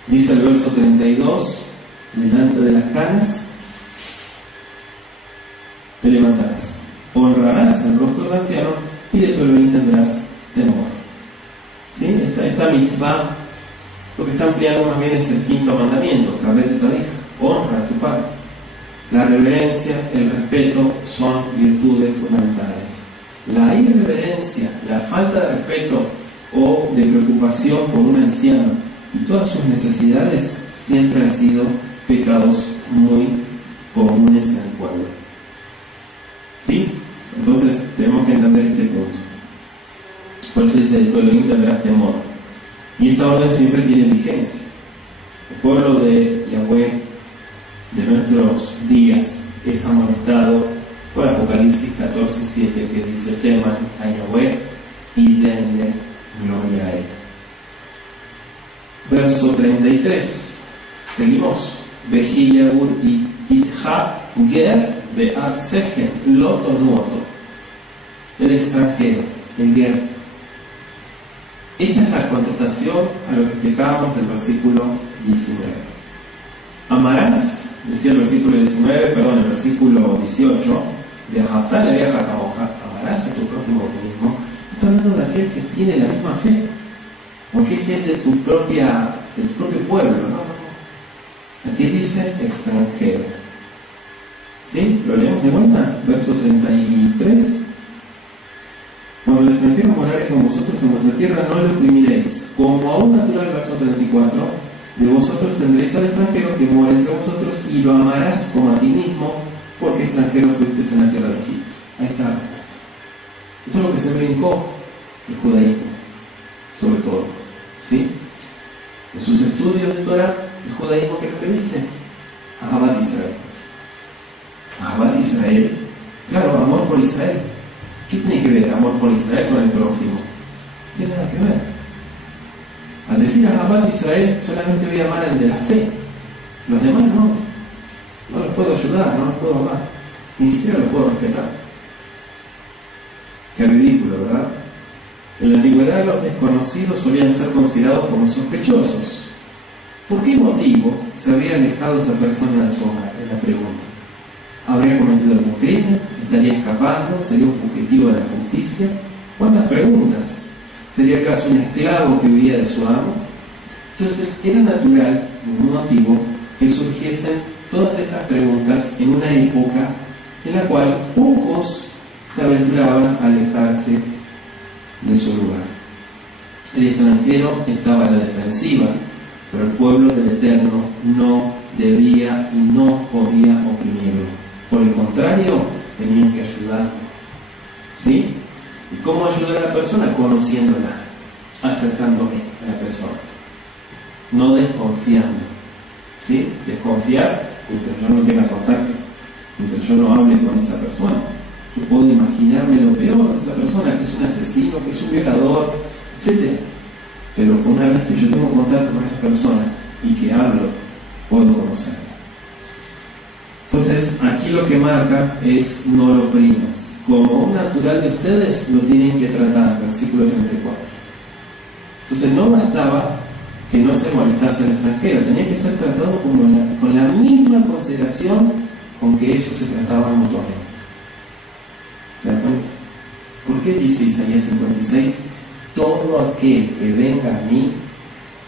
Dice el verso 32, delante de las canas te levantarás, honrarás el rostro del anciano y de tu Elohim tendrás temor. ¿Sí? Esta mitzvah, lo que está ampliando más bien es el quinto mandamiento, que de tu hija, honra a tu padre. La reverencia, el respeto son virtudes fundamentales. La irreverencia, la falta de respeto o de preocupación por un anciano y todas sus necesidades siempre han sido pecados muy comunes en el pueblo. ¿Sí? Entonces tenemos que entender este punto. Por eso dice: tu Elohim tendrás temor. Y esta orden siempre tiene vigencia. El pueblo de Yahweh de nuestros días es amonestado por Apocalipsis 14:7, que dice: teman a Yahweh y denle gloria a él. Verso 33, seguimos. Vejiyagur y Itha Ger Beat Segen Loto Nuoto, el extranjero, el guerra. Esta es la contestación a lo que explicábamos del versículo 19. Amarás, decía el versículo 19, perdón, el versículo 18, de Jafta le viaja a hoja, amarás a tu prójimo como mismo. Está hablando de aquel que tiene la misma fe, o que es de tu propio pueblo, ¿no? Aquí dice extranjero. ¿Sí? ¿Lo leemos de vuelta? Verso 33. Cuando el extranjero morare con vosotros en vuestra tierra, no lo oprimiréis. Como a un natural, verso 34, de vosotros tendréis al extranjero que mora entre vosotros y lo amarás como a ti mismo, porque extranjero fuisteis en la tierra de Egipto. Ahí está. Eso es lo que se brincó el judaísmo, sobre todo. ¿Sí? En sus estudios de Torah, el judaísmo, ¿qué es lo que dice? Ahabat Israel. Ahabat Israel, claro, amor por Israel. ¿Qué tiene que ver amor por Israel con el prójimo? No tiene nada que ver. Al decir Ahabat Israel, solamente voy a amar al de la fe. Los demás no los puedo ayudar, no los puedo amar, ni siquiera los puedo respetar. Qué ridículo, ¿verdad? En la antigüedad los desconocidos solían ser considerados como sospechosos. ¿Por qué motivo se habría alejado esa persona de su hogar? Es la pregunta. ¿Habría cometido algún crimen? estaría escapando? ¿Sería un fugitivo de la justicia? ¿Cuántas preguntas? ¿Sería acaso un esclavo que huía de su amo? Entonces era natural, por un motivo, que surgiesen todas estas preguntas en una época en la cual pocos se aventuraban a alejarse de su lugar. El extranjero estaba a la defensiva, pero el pueblo del Eterno no debía y no podía oprimirlo. Por el contrario, tenían que ayudarlo. ¿Sí? ¿Y cómo ayudar a la persona? Conociéndola, acercándome a la persona, no desconfiando. ¿Sí? Desconfiar mientras yo no tenga contacto, mientras yo no hable con esa persona. Yo puedo imaginarme lo peor de esa persona, que es un asesino, que es un violador, etc. Pero una vez que yo tengo contacto con esa persona y que hablo, puedo conocerla. Entonces, aquí lo que marca es: no lo oprimas. Como un natural de ustedes, lo tienen que tratar. Versículo 34. Entonces, no bastaba que no se molestase al extranjero, tenía que ser tratado con la misma consideración con que ellos se trataban mutuamente. ¿Se dan cuenta? ¿Por qué dice Isaías 56? Todo aquel que venga a mí,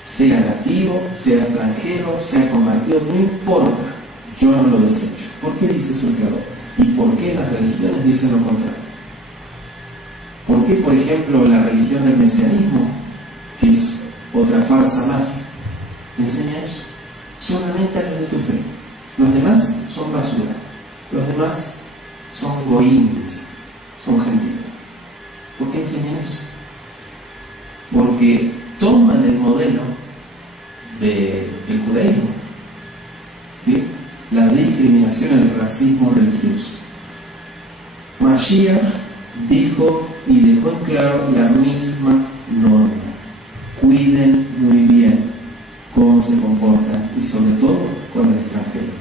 sea nativo, sea extranjero, sea convertido, no importa, yo no lo desecho. ¿Por qué dice su creador? ¿Y por qué las religiones dicen lo contrario? ¿Por qué, por ejemplo, la religión del mesianismo, que es otra farsa más, enseña eso? Solamente a los de tu fe. Los demás son basura. Los demás son goímes, son gentiles. ¿Por qué enseñan eso? Porque toman el modelo del judaísmo, ¿sí? La discriminación, el racismo religioso. Mashiach dijo y dejó en claro la misma norma: cuiden muy bien cómo se comportan, y sobre todo con el extranjero.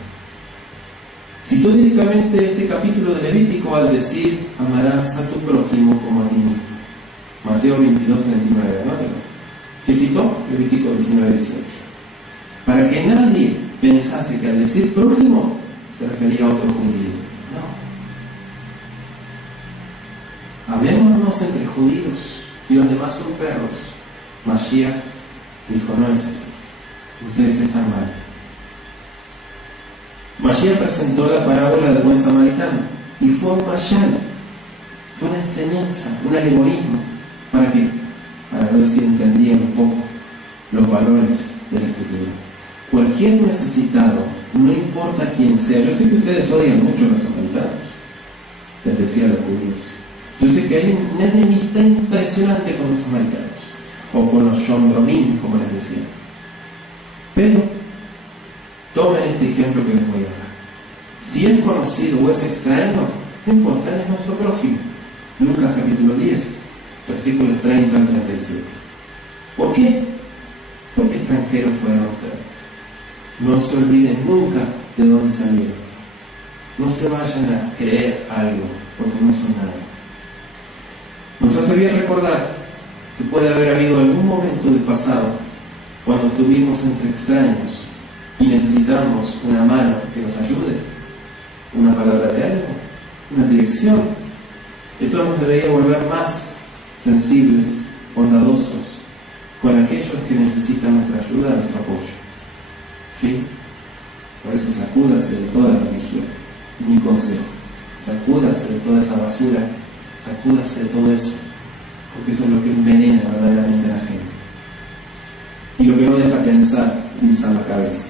Citó directamente este capítulo de Levítico al decir: amarás a tu prójimo como a ti mismo. Mateo 22, 39, ¿no? ¿Qué citó? Levítico 19, 18. Para que nadie pensase que al decir prójimo se refería a otro judío. No. Amémonos entre judíos y los demás son perros. Mashiach dijo: no es así. Ustedes están mal. Mashiach presentó la parábola del buen samaritano y fue un mashal, fue una enseñanza, un alegorismo. ¿Para qué? Para ver si entendían un poco los valores de la Escritura. Cualquier necesitado, no importa quién sea. Yo sé que ustedes odian mucho a los samaritanos, les decía a los judíos. Yo sé que hay una enemistad impresionante con los samaritanos, o con los shomromim, como les decía. Pero tomen este ejemplo que les voy a dar. Si es conocido o es extraño, no importa, él es nuestro prójimo. Lucas capítulo 10, versículos 30 al 37. ¿Por qué? Porque extranjeros fueron ustedes. No se olviden nunca de dónde salieron. No se vayan a creer algo, porque no son nada. Nos hace bien recordar que puede haber habido algún momento del pasado cuando estuvimos entre extraños y necesitamos una mano que nos ayude, una palabra de ánimo, una dirección. Esto nos debería volver más sensibles, bondadosos con aquellos que necesitan nuestra ayuda, nuestro apoyo. ¿Sí? Por eso sacúdase de toda la religión. Mi consejo: sacúdase de toda esa basura, sacúdase de todo eso, porque eso es lo que envenena verdaderamente a la gente y lo que no deja pensar y usar la cabeza.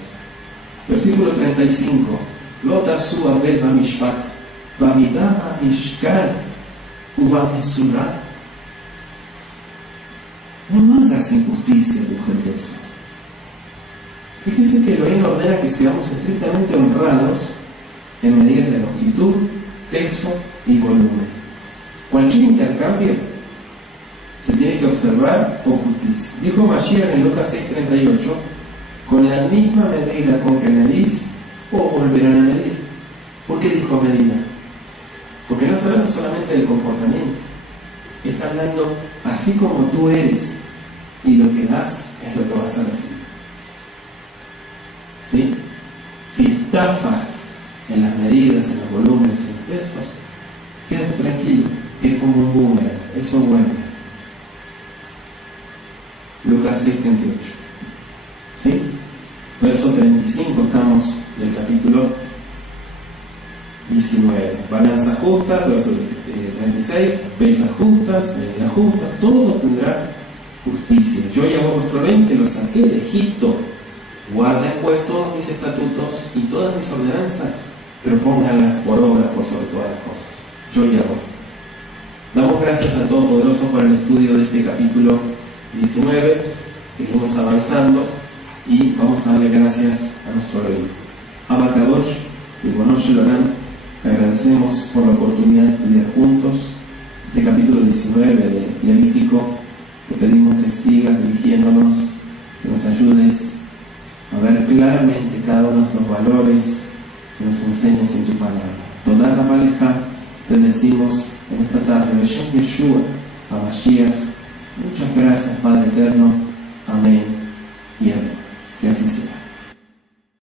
Versículo 35: Lo tasu abel bamishpat bamidam mishkan uvamesurah. No hagas injusticia, dice Dios. Fíjese que Elohim ordena que seamos estrictamente honrados en medidas de longitud, peso y volumen. Cualquier intercambio se tiene que observar con justicia. Dijo Mashiach en Lucas 6:38: con la misma medida con que medís, o volverán a medir. ¿Por qué dijo medida? Porque no está hablando solamente del comportamiento, está hablando así como tú eres, y lo que das es lo que vas a recibir. ¿Sí? Si estafas en las medidas, en los volúmenes, en los pesos, quédate tranquilo, es como un boomerang, eso vuelve. Lucas 6:38. ¿Sí? Verso 35, estamos en el capítulo 19. Balanza justa, verso 36, pesas justas, medidas justas, todo tendrá justicia. Yo y a vuestro rey que los saqué de Egipto. Guarden pues todos mis estatutos y todas mis ordenanzas, pero pónganlas por obra por sobre todas las cosas. Yo y a vos. Damos gracias al Todopoderoso por el estudio de este capítulo 19. Seguimos avanzando y vamos a darle gracias a nuestro rey. Abba Kadosh, Ribonosh Shel Olam, te agradecemos por la oportunidad de estudiar juntos este capítulo 19 de Levítico. Te pedimos que sigas dirigiéndonos, que nos ayudes a ver claramente cada uno de nuestros valores, que nos enseñes en tu palabra. Toda la Maleja te decimos en esta tarde, Beshem Yeshua, a Mashiach. Muchas gracias, Padre Eterno. Amén y amén. Que así sea.